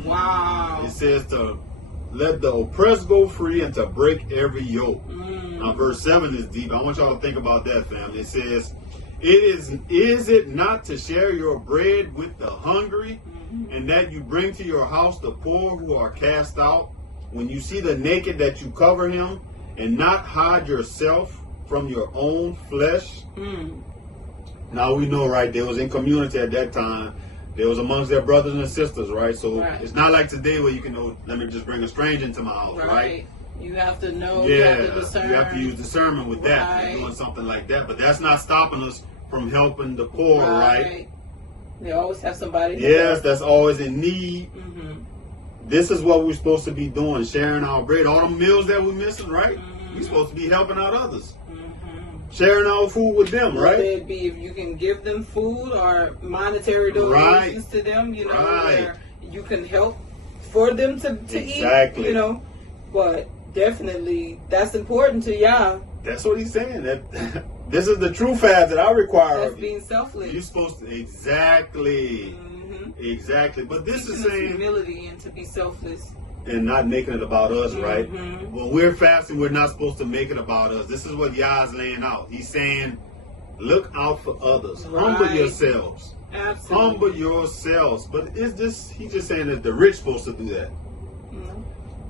Wow. It says to let the oppressed go free and to break every yoke. Now, verse 7 is deep. I want y'all to think about that, family. It says, is it not to share your bread with the hungry, and that you bring to your house the poor who are cast out? When you see the naked, that you cover him, and not hide yourself from your own flesh? Now we know, right, they was in community at that time. They was amongst their brothers and sisters, right? So it's not like today where you can know, let me just bring a stranger into my house, right? You have to know, you have to discern. You have to use discernment with that, doing something like that. But that's not stopping us from helping the poor, right? They always have somebody. Yes, that's always in need. This is what we're supposed to be doing, sharing our bread. All the meals that we're missing, right? We're supposed to be helping out others. Sharing our food with them, right? Whether it be if you can give them food or monetary donations to them, where you can help for them to eat, But definitely, that's important to y'all. That's what he's saying. That this is the true fast that I require. That's being selfless. You're supposed to exactly. But this is saying humility and to be selfless. And not making it about us, right? When we're fasting, we're not supposed to make it about us. This is what Yah is laying out. He's saying, look out for others. Humble yourselves. Absolutely. Humble yourselves. But he's just saying that the rich supposed to do that.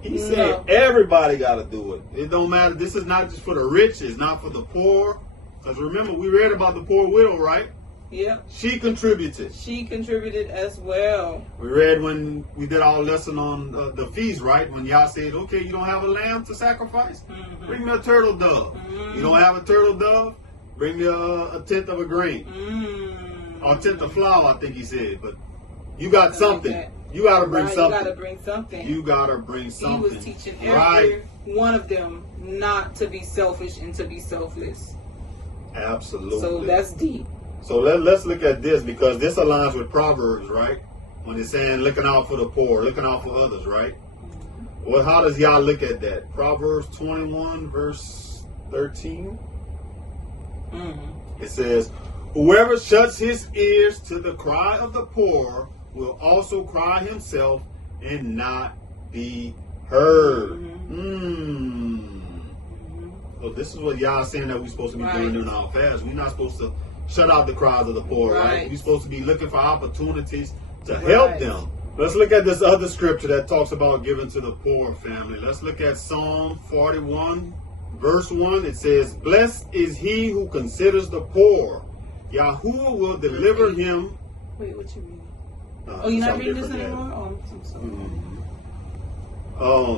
He said everybody got to do it. It don't matter. This is not just for the rich. It's not for the poor. Because remember, we read about the poor widow, right? Yep. She contributed. She contributed as well. We read when we did our lesson on the feast, right? When y'all said, okay, you don't have a lamb to sacrifice? Mm-hmm. Bring me a turtle dove. Mm-hmm. You don't have a turtle dove? Bring me a tenth of a grain. Mm-hmm. Or a tenth of flour, I think he said. But you got something. Like you got to bring something. You got to bring something. You got to bring something. He was teaching every one of them not to be selfish and to be selfless. Absolutely. So that's deep. So let's look at this, because this aligns with Proverbs, right? When it's saying looking out for the poor, looking out for others, right? Mm-hmm. Well, how does y'all look at that? Proverbs 21 verse 13. Mm-hmm. It says, whoever shuts his ears to the cry of the poor will also cry himself and not be heard. Mm-hmm. So this is what y'all saying that we're supposed to be doing in our fast. We're not supposed to shut out the cries of the poor, right? We're supposed to be looking for opportunities to help them. Let's look at this other scripture that talks about giving to the poor, family. Let's look at Psalm 41, verse 1. It says, blessed is he who considers the poor. Yahuwah will deliver him. Wait, what you mean? Oh, you're not reading this anymore? Oh, I'm sorry.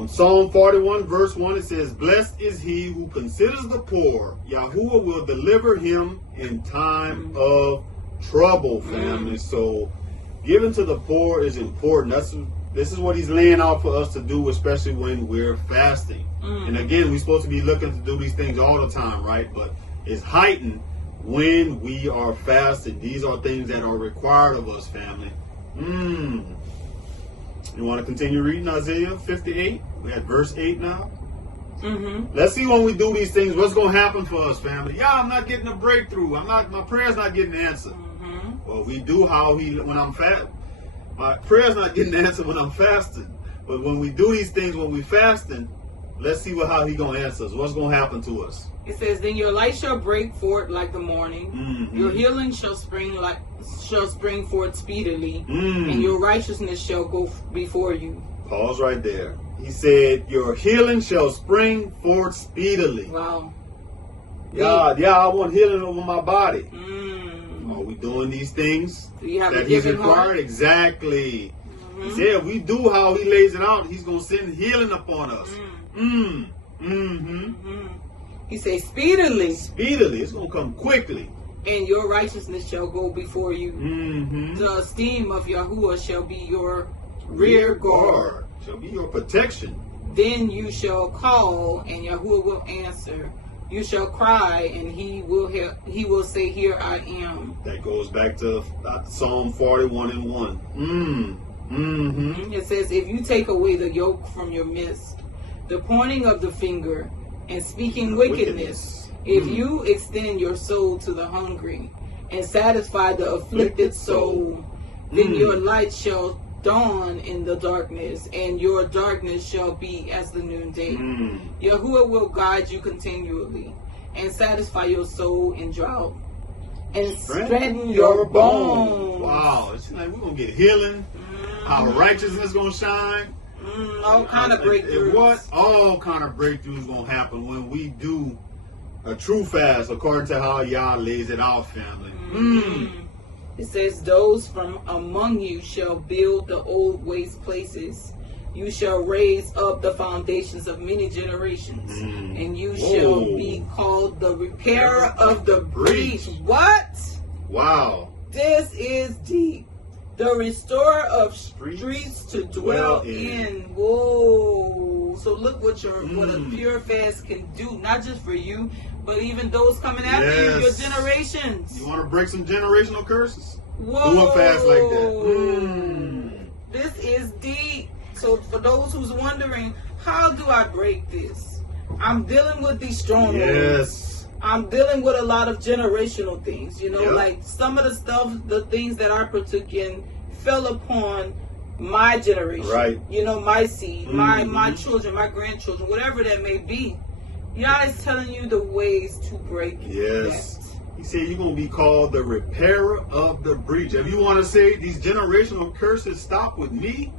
Psalm 41 verse 1, it says, blessed is he who considers the poor. Yahuwah will deliver him in time of trouble, family. So giving to the poor is important. This is what he's laying out for us to do, especially when we're fasting. And again, we're supposed to be looking to do these things all the time, right? But it's heightened when we are fasting. These are things that are required of us, family. You want to continue reading Isaiah 58? We're at verse 8 now. Let's see when we do these things, what's going to happen for us, family. Yeah, I'm not getting a breakthrough. My prayer's not getting answered. Well, we do when I'm fasting. My prayer's not getting answered when I'm fasting. But when we do these things when we fasting, let's see how he going to answer us. What's going to happen to us? It says, then your light shall break forth like the morning. Your healing shall spring forth speedily, and your righteousness shall go before you. Pause right there. He said, your healing shall spring forth speedily. Wow. God, I want healing over my body. Are we doing these things that he's required? Heart? Exactly. He said, if we do how he lays it out, he's going to send healing upon us. He says, speedily. Speedily. It's going to come quickly. And your righteousness shall go before you. The esteem of Yahuwah shall be your rear guard. Shall be your protection. Then you shall call, and Yahuwah will answer. You shall cry, and he will say, here I am. That goes back to Psalm 41 and 1. It says, if you take away the yoke from your midst, the pointing of the finger, and speaking wickedness, if you extend your soul to the hungry, and satisfy the afflicted soul, then your light shall dawn in the darkness, and your darkness shall be as the noonday. Yahuwah will guide you continually, and satisfy your soul in drought, and strengthen your bones. Wow, it's like we're going to get healing. Our righteousness is going to shine. All kind of breakthroughs. All kind of breakthroughs going to happen when we do a true fast according to how Yah lays it out, family. It says, those from among you shall build the old waste places. You shall raise up the foundations of many generations, and you shall be called the repairer of the breach. What? Wow. This is deep. The restorer of streets to dwell in. Whoa. So look what a pure fast can do, not just for you, but even those coming after you, your generations. You want to break some generational curses? Whoa. Do a fast like that. This is deep. So for those who's wondering, how do I break this? I'm dealing with these strongholds. I'm dealing with a lot of generational things, like some of the stuff, the things that I partook in fell upon my generation, right? My seed, my children, my grandchildren, whatever that may be. Yah is telling you the ways to break that. He said you're going to be called the repairer of the breach. If you want to say these generational curses stop with me,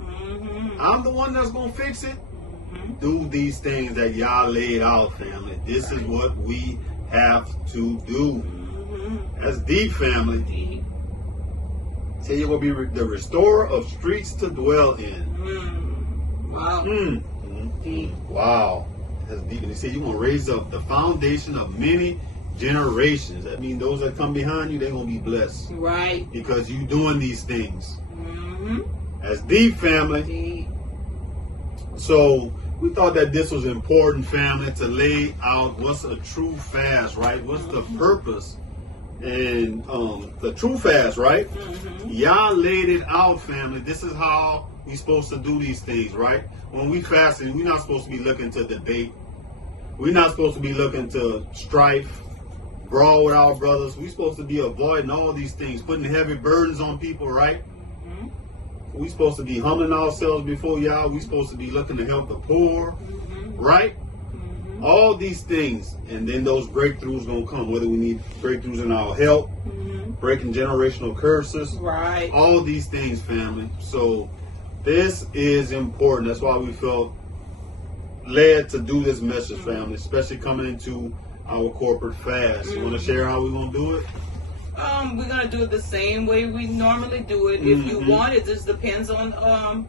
I'm the one that's going to fix it. Do these things that Yah laid out, family. This is what we have to do. That's deep, family. Deep. Say you will be the restorer of streets to dwell in. Wow. Deep. Wow. That's deep. And he said you're going to raise up the foundation of many generations. That means those that come behind you, they're going to be blessed. Right. Because you doing these things. That's deep, family. Deep. So we thought that this was important, family, to lay out what's a true fast, right? What's the purpose? And the true fast, right? Y'all laid it out, family. This is how we supposed to do these things, right? When we fasting, we're not supposed to be looking to debate. We're not supposed to be looking to strife, brawl with our brothers. We're supposed to be avoiding all these things, putting heavy burdens on people, right? We're supposed to be humbling ourselves before y'all. We're supposed to be looking to help the poor, right? All these things, and then those breakthroughs gonna come. Whether we need breakthroughs in our health, breaking generational curses, right? All these things, family. So this is important. That's why we felt led to do this message, family, especially coming into our corporate fast. You want to share how we're gonna do it? We're gonna do it the same way we normally do it. If you want, it just depends on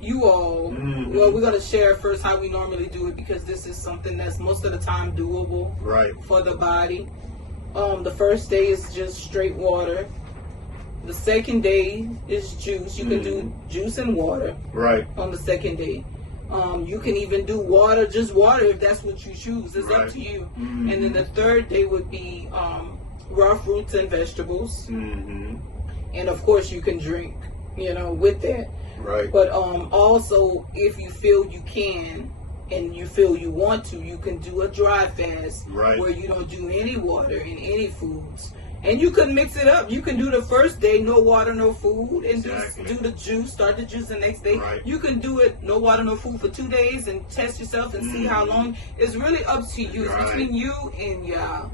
you all. Well, we're gonna share first how we normally do it, because this is something that's most of the time doable, right, for the body. The first day is just straight water. The second day is juice. You can do juice and water, right, on the second day. You can even do water, just water, if that's what you choose. It's up to you. And then the third day would be raw fruits and vegetables, and of course you can drink, with that. Right. But also, if you feel you can and you feel you want to, you can do a dry fast, where you don't do any water and any foods. And you can mix it up. You can do the first day, no water, no food, and do the juice, start the juice the next day. Right. You can do it, no water, no food, for 2 days and test yourself and see how long. It's really up to you. It's between you and Yah.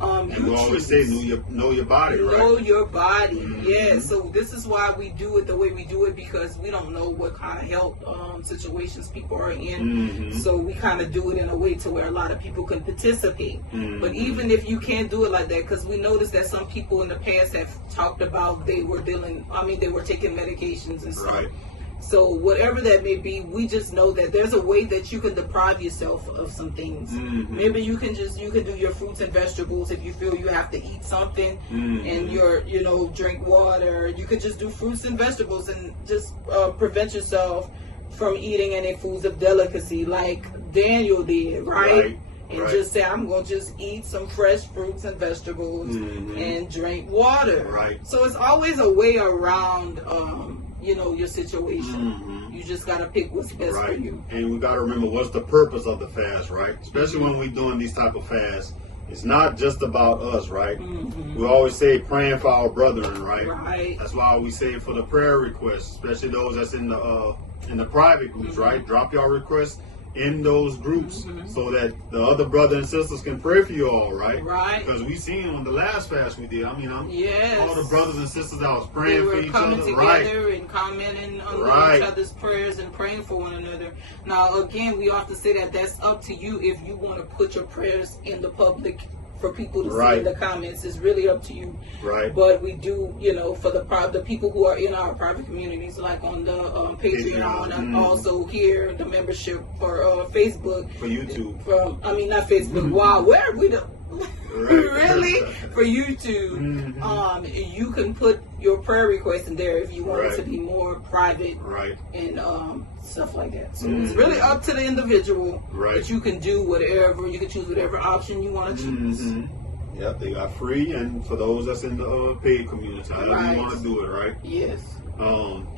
And we always say, know your body, right? Know your body, yeah. So this is why we do it the way we do it, because we don't know what kind of health situations people are in. So we kind of do it in a way to where a lot of people can participate. But even if you can't do it like that, because we noticed that some people in the past have talked about they were taking medications and stuff. So whatever that may be, we just know that there's a way that you can deprive yourself of some things. Maybe you can do your fruits and vegetables if you feel you have to eat something, and drink water. You could just do fruits and vegetables and just prevent yourself from eating any foods of delicacy, like Daniel did, right? And just say, I'm going to just eat some fresh fruits and vegetables and drink water. So it's always a way around, your situation. You just got to pick what's best for you. And we got to remember, what's the purpose of the fast, right? Especially when we're doing these type of fasts. It's not just about us, right? We always say praying for our brethren, right? That's why we say for the prayer requests, especially those that's in the private groups, right? Drop your requests in those groups so that the other brothers and sisters can pray for you all, right? Because we seen on the last fast we did. I mean, all the brothers and sisters that was praying for each other, coming together and commenting on each other's prayers and praying for one another. Now, again, we often say that that's up to you if you want to put your prayers in the public for people to see in the comments. It's really up to you. But we do, for the people who are in our private communities, like on the Patreon, and also here, the membership for Facebook. For YouTube. Not Facebook. Wow, where are we? Really? For YouTube. You can put your prayer requests in there if you want it to be more private. And stuff like that. So it's really up to the individual. But you can do whatever, you can choose whatever option you want to choose. Yep, they got free, and for those that's in the paid community, however you want to do it, right? Yes.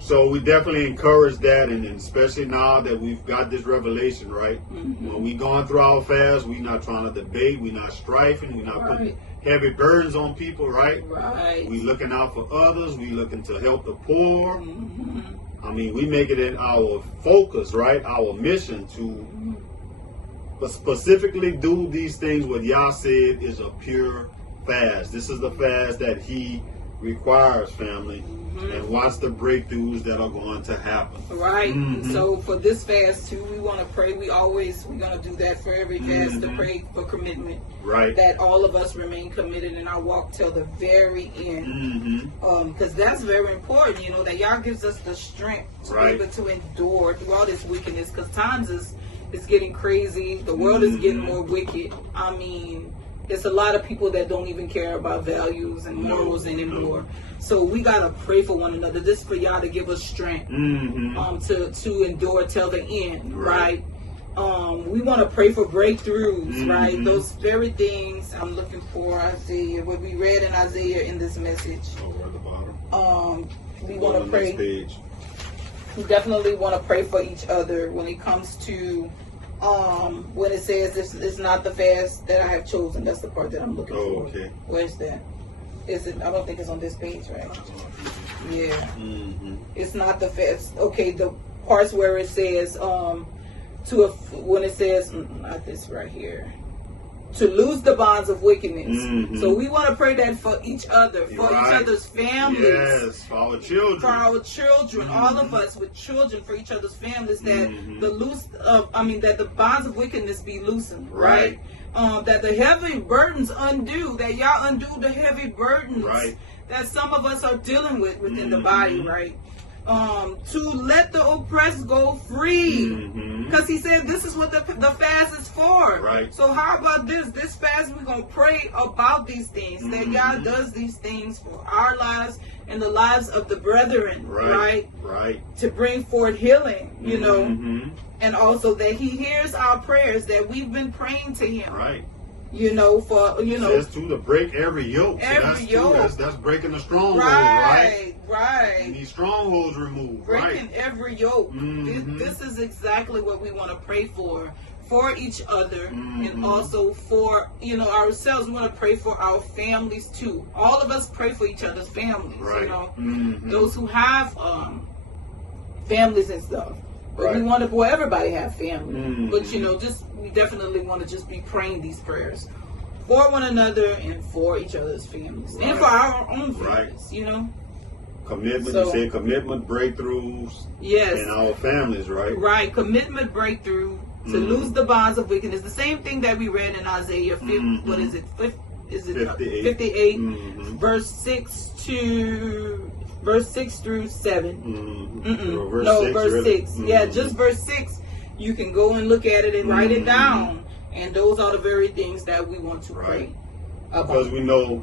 So we definitely encourage that, and especially now that we've got this revelation, right? When we going through our fast, we're not trying to debate, we're not strifing, we're not putting heavy burdens on people, right? We looking out for others, we looking to help the poor. We make it our focus, right? Our mission to specifically do these things what Yah said is a pure fast. This is the fast that He requires, family. And watch the breakthroughs that are going to happen. Right. So for this fast too, we want to pray. We're gonna do that for every fast, to pray for commitment. Right. That all of us remain committed in our walk till the very end. Because that's very important. You know, that Yah gives us the strength to be able to endure through all this wickedness. Because times is getting crazy. The world is getting more wicked. I mean, there's a lot of people that don't even care about values and morals anymore. So we gotta pray for one another. This is for y'all to give us strength to endure till the end, right? We want to pray for breakthroughs, right? Those very things I'm looking for. Isaiah, what we read in Isaiah in this message. At the bottom. We want to pray. We definitely want to pray for each other when it comes to when it says this is not the fast that I have chosen. That's the part that I'm looking for. Okay. Where's that? Is it? I don't think it's on this page, right? Yeah. It's not the fast. Okay, the parts where it says when it says not this right here, to loose the bonds of wickedness. So we want to pray that for each other, for each other's families. Yes, for our children. For our children, all of us with children, for each other's families, that that the bonds of wickedness be loosened, right? That the heavy burdens undo, that y'all undo the heavy burdens that some of us are dealing with within the body, right? To let the oppressed go free. Because he said this is what the fast is for. Right. So how about this? This fast, we're going to pray about these things. That God does these things for our lives and the lives of the brethren. Right. To bring forth healing, you know. And also that he hears our prayers that we've been praying to him. Right. You know, for, you know. Says to break every yoke. Every yoke. That's breaking the strongholds, right? And these strongholds removed, breaking every yoke. This is exactly what we want to pray for each other, and also for, you know, ourselves. We want to pray for our families too. All of us pray for each other's families, you know, those who have families and stuff. But we want to, well, everybody have family. But, you know, we definitely want to just be praying these prayers for one another and for each other's families. And for our own families, you know. Commitment, you say commitment, breakthroughs. Yes. In our families, right? Right. Commitment, breakthrough, to lose the bonds of wickedness. The same thing that we read in Isaiah, what is it? 58, verse 6 through 7. Verse 6. Yeah, just verse 6. You can go and look at it and write it down. And those are the very things that we want to pray about. Because we know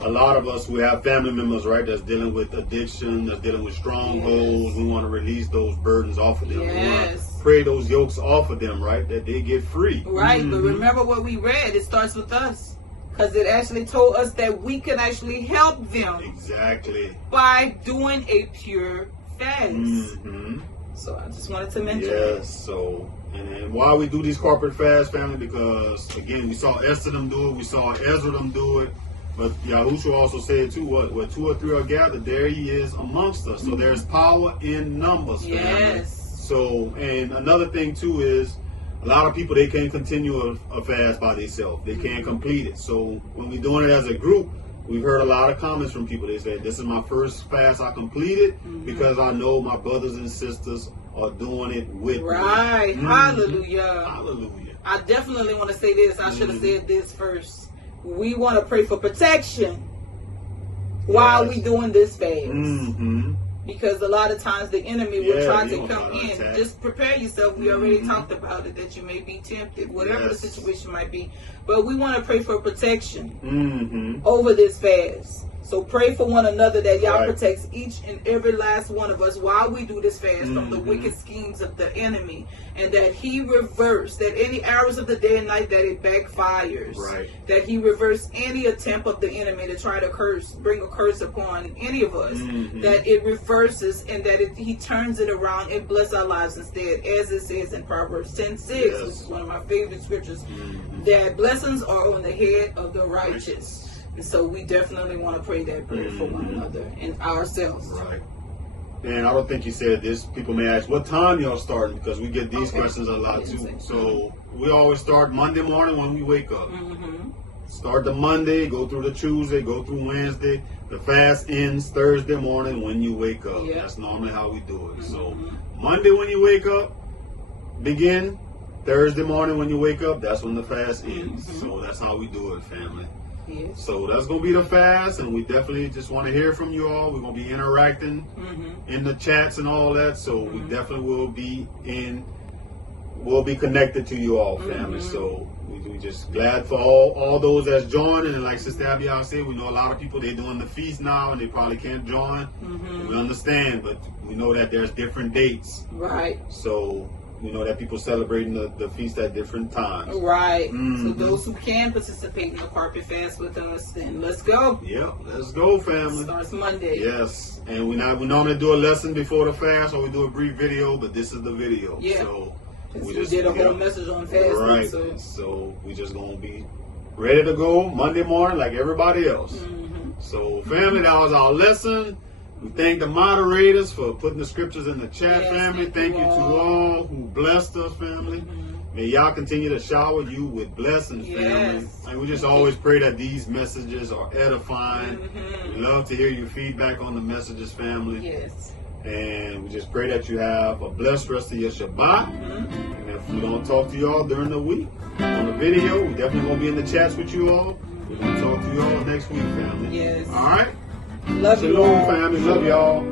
a lot of us, we have family members, right, that's dealing with addiction, that's dealing with strongholds. We want to release those burdens off of them. We want to pray those yokes off of them, right, that they get free. Right, but remember what we read. It starts with us. Because it actually told us that we can actually help them. Exactly. By doing a pure fast. So I just wanted to mention that. Yes, so, and why we do these corporate fasts, family, because, again, we saw Esther them do it, we saw Ezra them do it, but Yahushua also said, too, where 2 or 3 are gathered, there he is amongst us. So there's power in numbers, family. Yes. So, and another thing, too, is a lot of people, they can't continue a fast by themselves. They can't complete it. So when we're doing it as a group, we've heard a lot of comments from people. They said, this is my first fast I completed because I know my brothers and sisters are doing it with me. Right. Hallelujah. Hallelujah. I definitely want to say this. I should have said this first. We want to pray for protection while we doing this fast. Because a lot of times the enemy will try to come in. Just prepare yourself. We already talked about it, that you may be tempted, whatever the situation might be. But we want to pray for protection over this fast. So pray for one another that Yah protects each and every last one of us while we do this fast from the wicked schemes of the enemy. And that he reverse, that any hours of the day and night that it backfires. That he reverse any attempt of the enemy to try to bring a curse upon any of us. That it reverses and that he turns it around and bless our lives instead. As it says in Proverbs 10:6, which is one of my favorite scriptures. That blessings are on the head of the righteous. And so we definitely want to pray that prayer for one another and ourselves. Right. And I don't think you said this. People may ask, what time y'all starting? Because we get these questions a lot too. So we always start Monday morning when we wake up. Start the Monday, go through the Tuesday, go through Wednesday. The fast ends Thursday morning when you wake up. Yeah. That's normally how we do it. So Monday when you wake up, begin. Thursday morning when you wake up, that's when the fast ends. So that's how we do it, family. Yes. So that's going to be the fast, and we definitely just want to hear from you all. We're going to be interacting in the chats and all that. So we definitely will be connected to you all, family. So we just glad for all those that's joining. And like Sister Abigail said, we know a lot of people, they're doing the feast now and they probably can't join. We understand, but we know that there's different dates. Right. So we know that people celebrating the feast at different times. Right. So those who can participate in the carpet fast with us, then let's go. Yeah, let's go, family. Starts Monday. Yes, and we normally do a lesson before the fast, or we do a brief video, but this is the video. Yeah. So we did a whole message on fasting. Right. So we just gonna be ready to go Monday morning like everybody else. So family, that was our lesson. We thank the moderators for putting the scriptures in the chat, family. Thank you to all who blessed us, family. May y'all continue to shower you with blessings, family. And we just always pray that these messages are edifying. We love to hear your feedback on the messages, family. Yes. And we just pray that you have a blessed rest of your Shabbat. And if we don't talk to you all during the week on the video, we definitely going to be in the chats with you all. We're going to talk to you all next week, family. Yes. All right? Love you all. Family. Love y'all.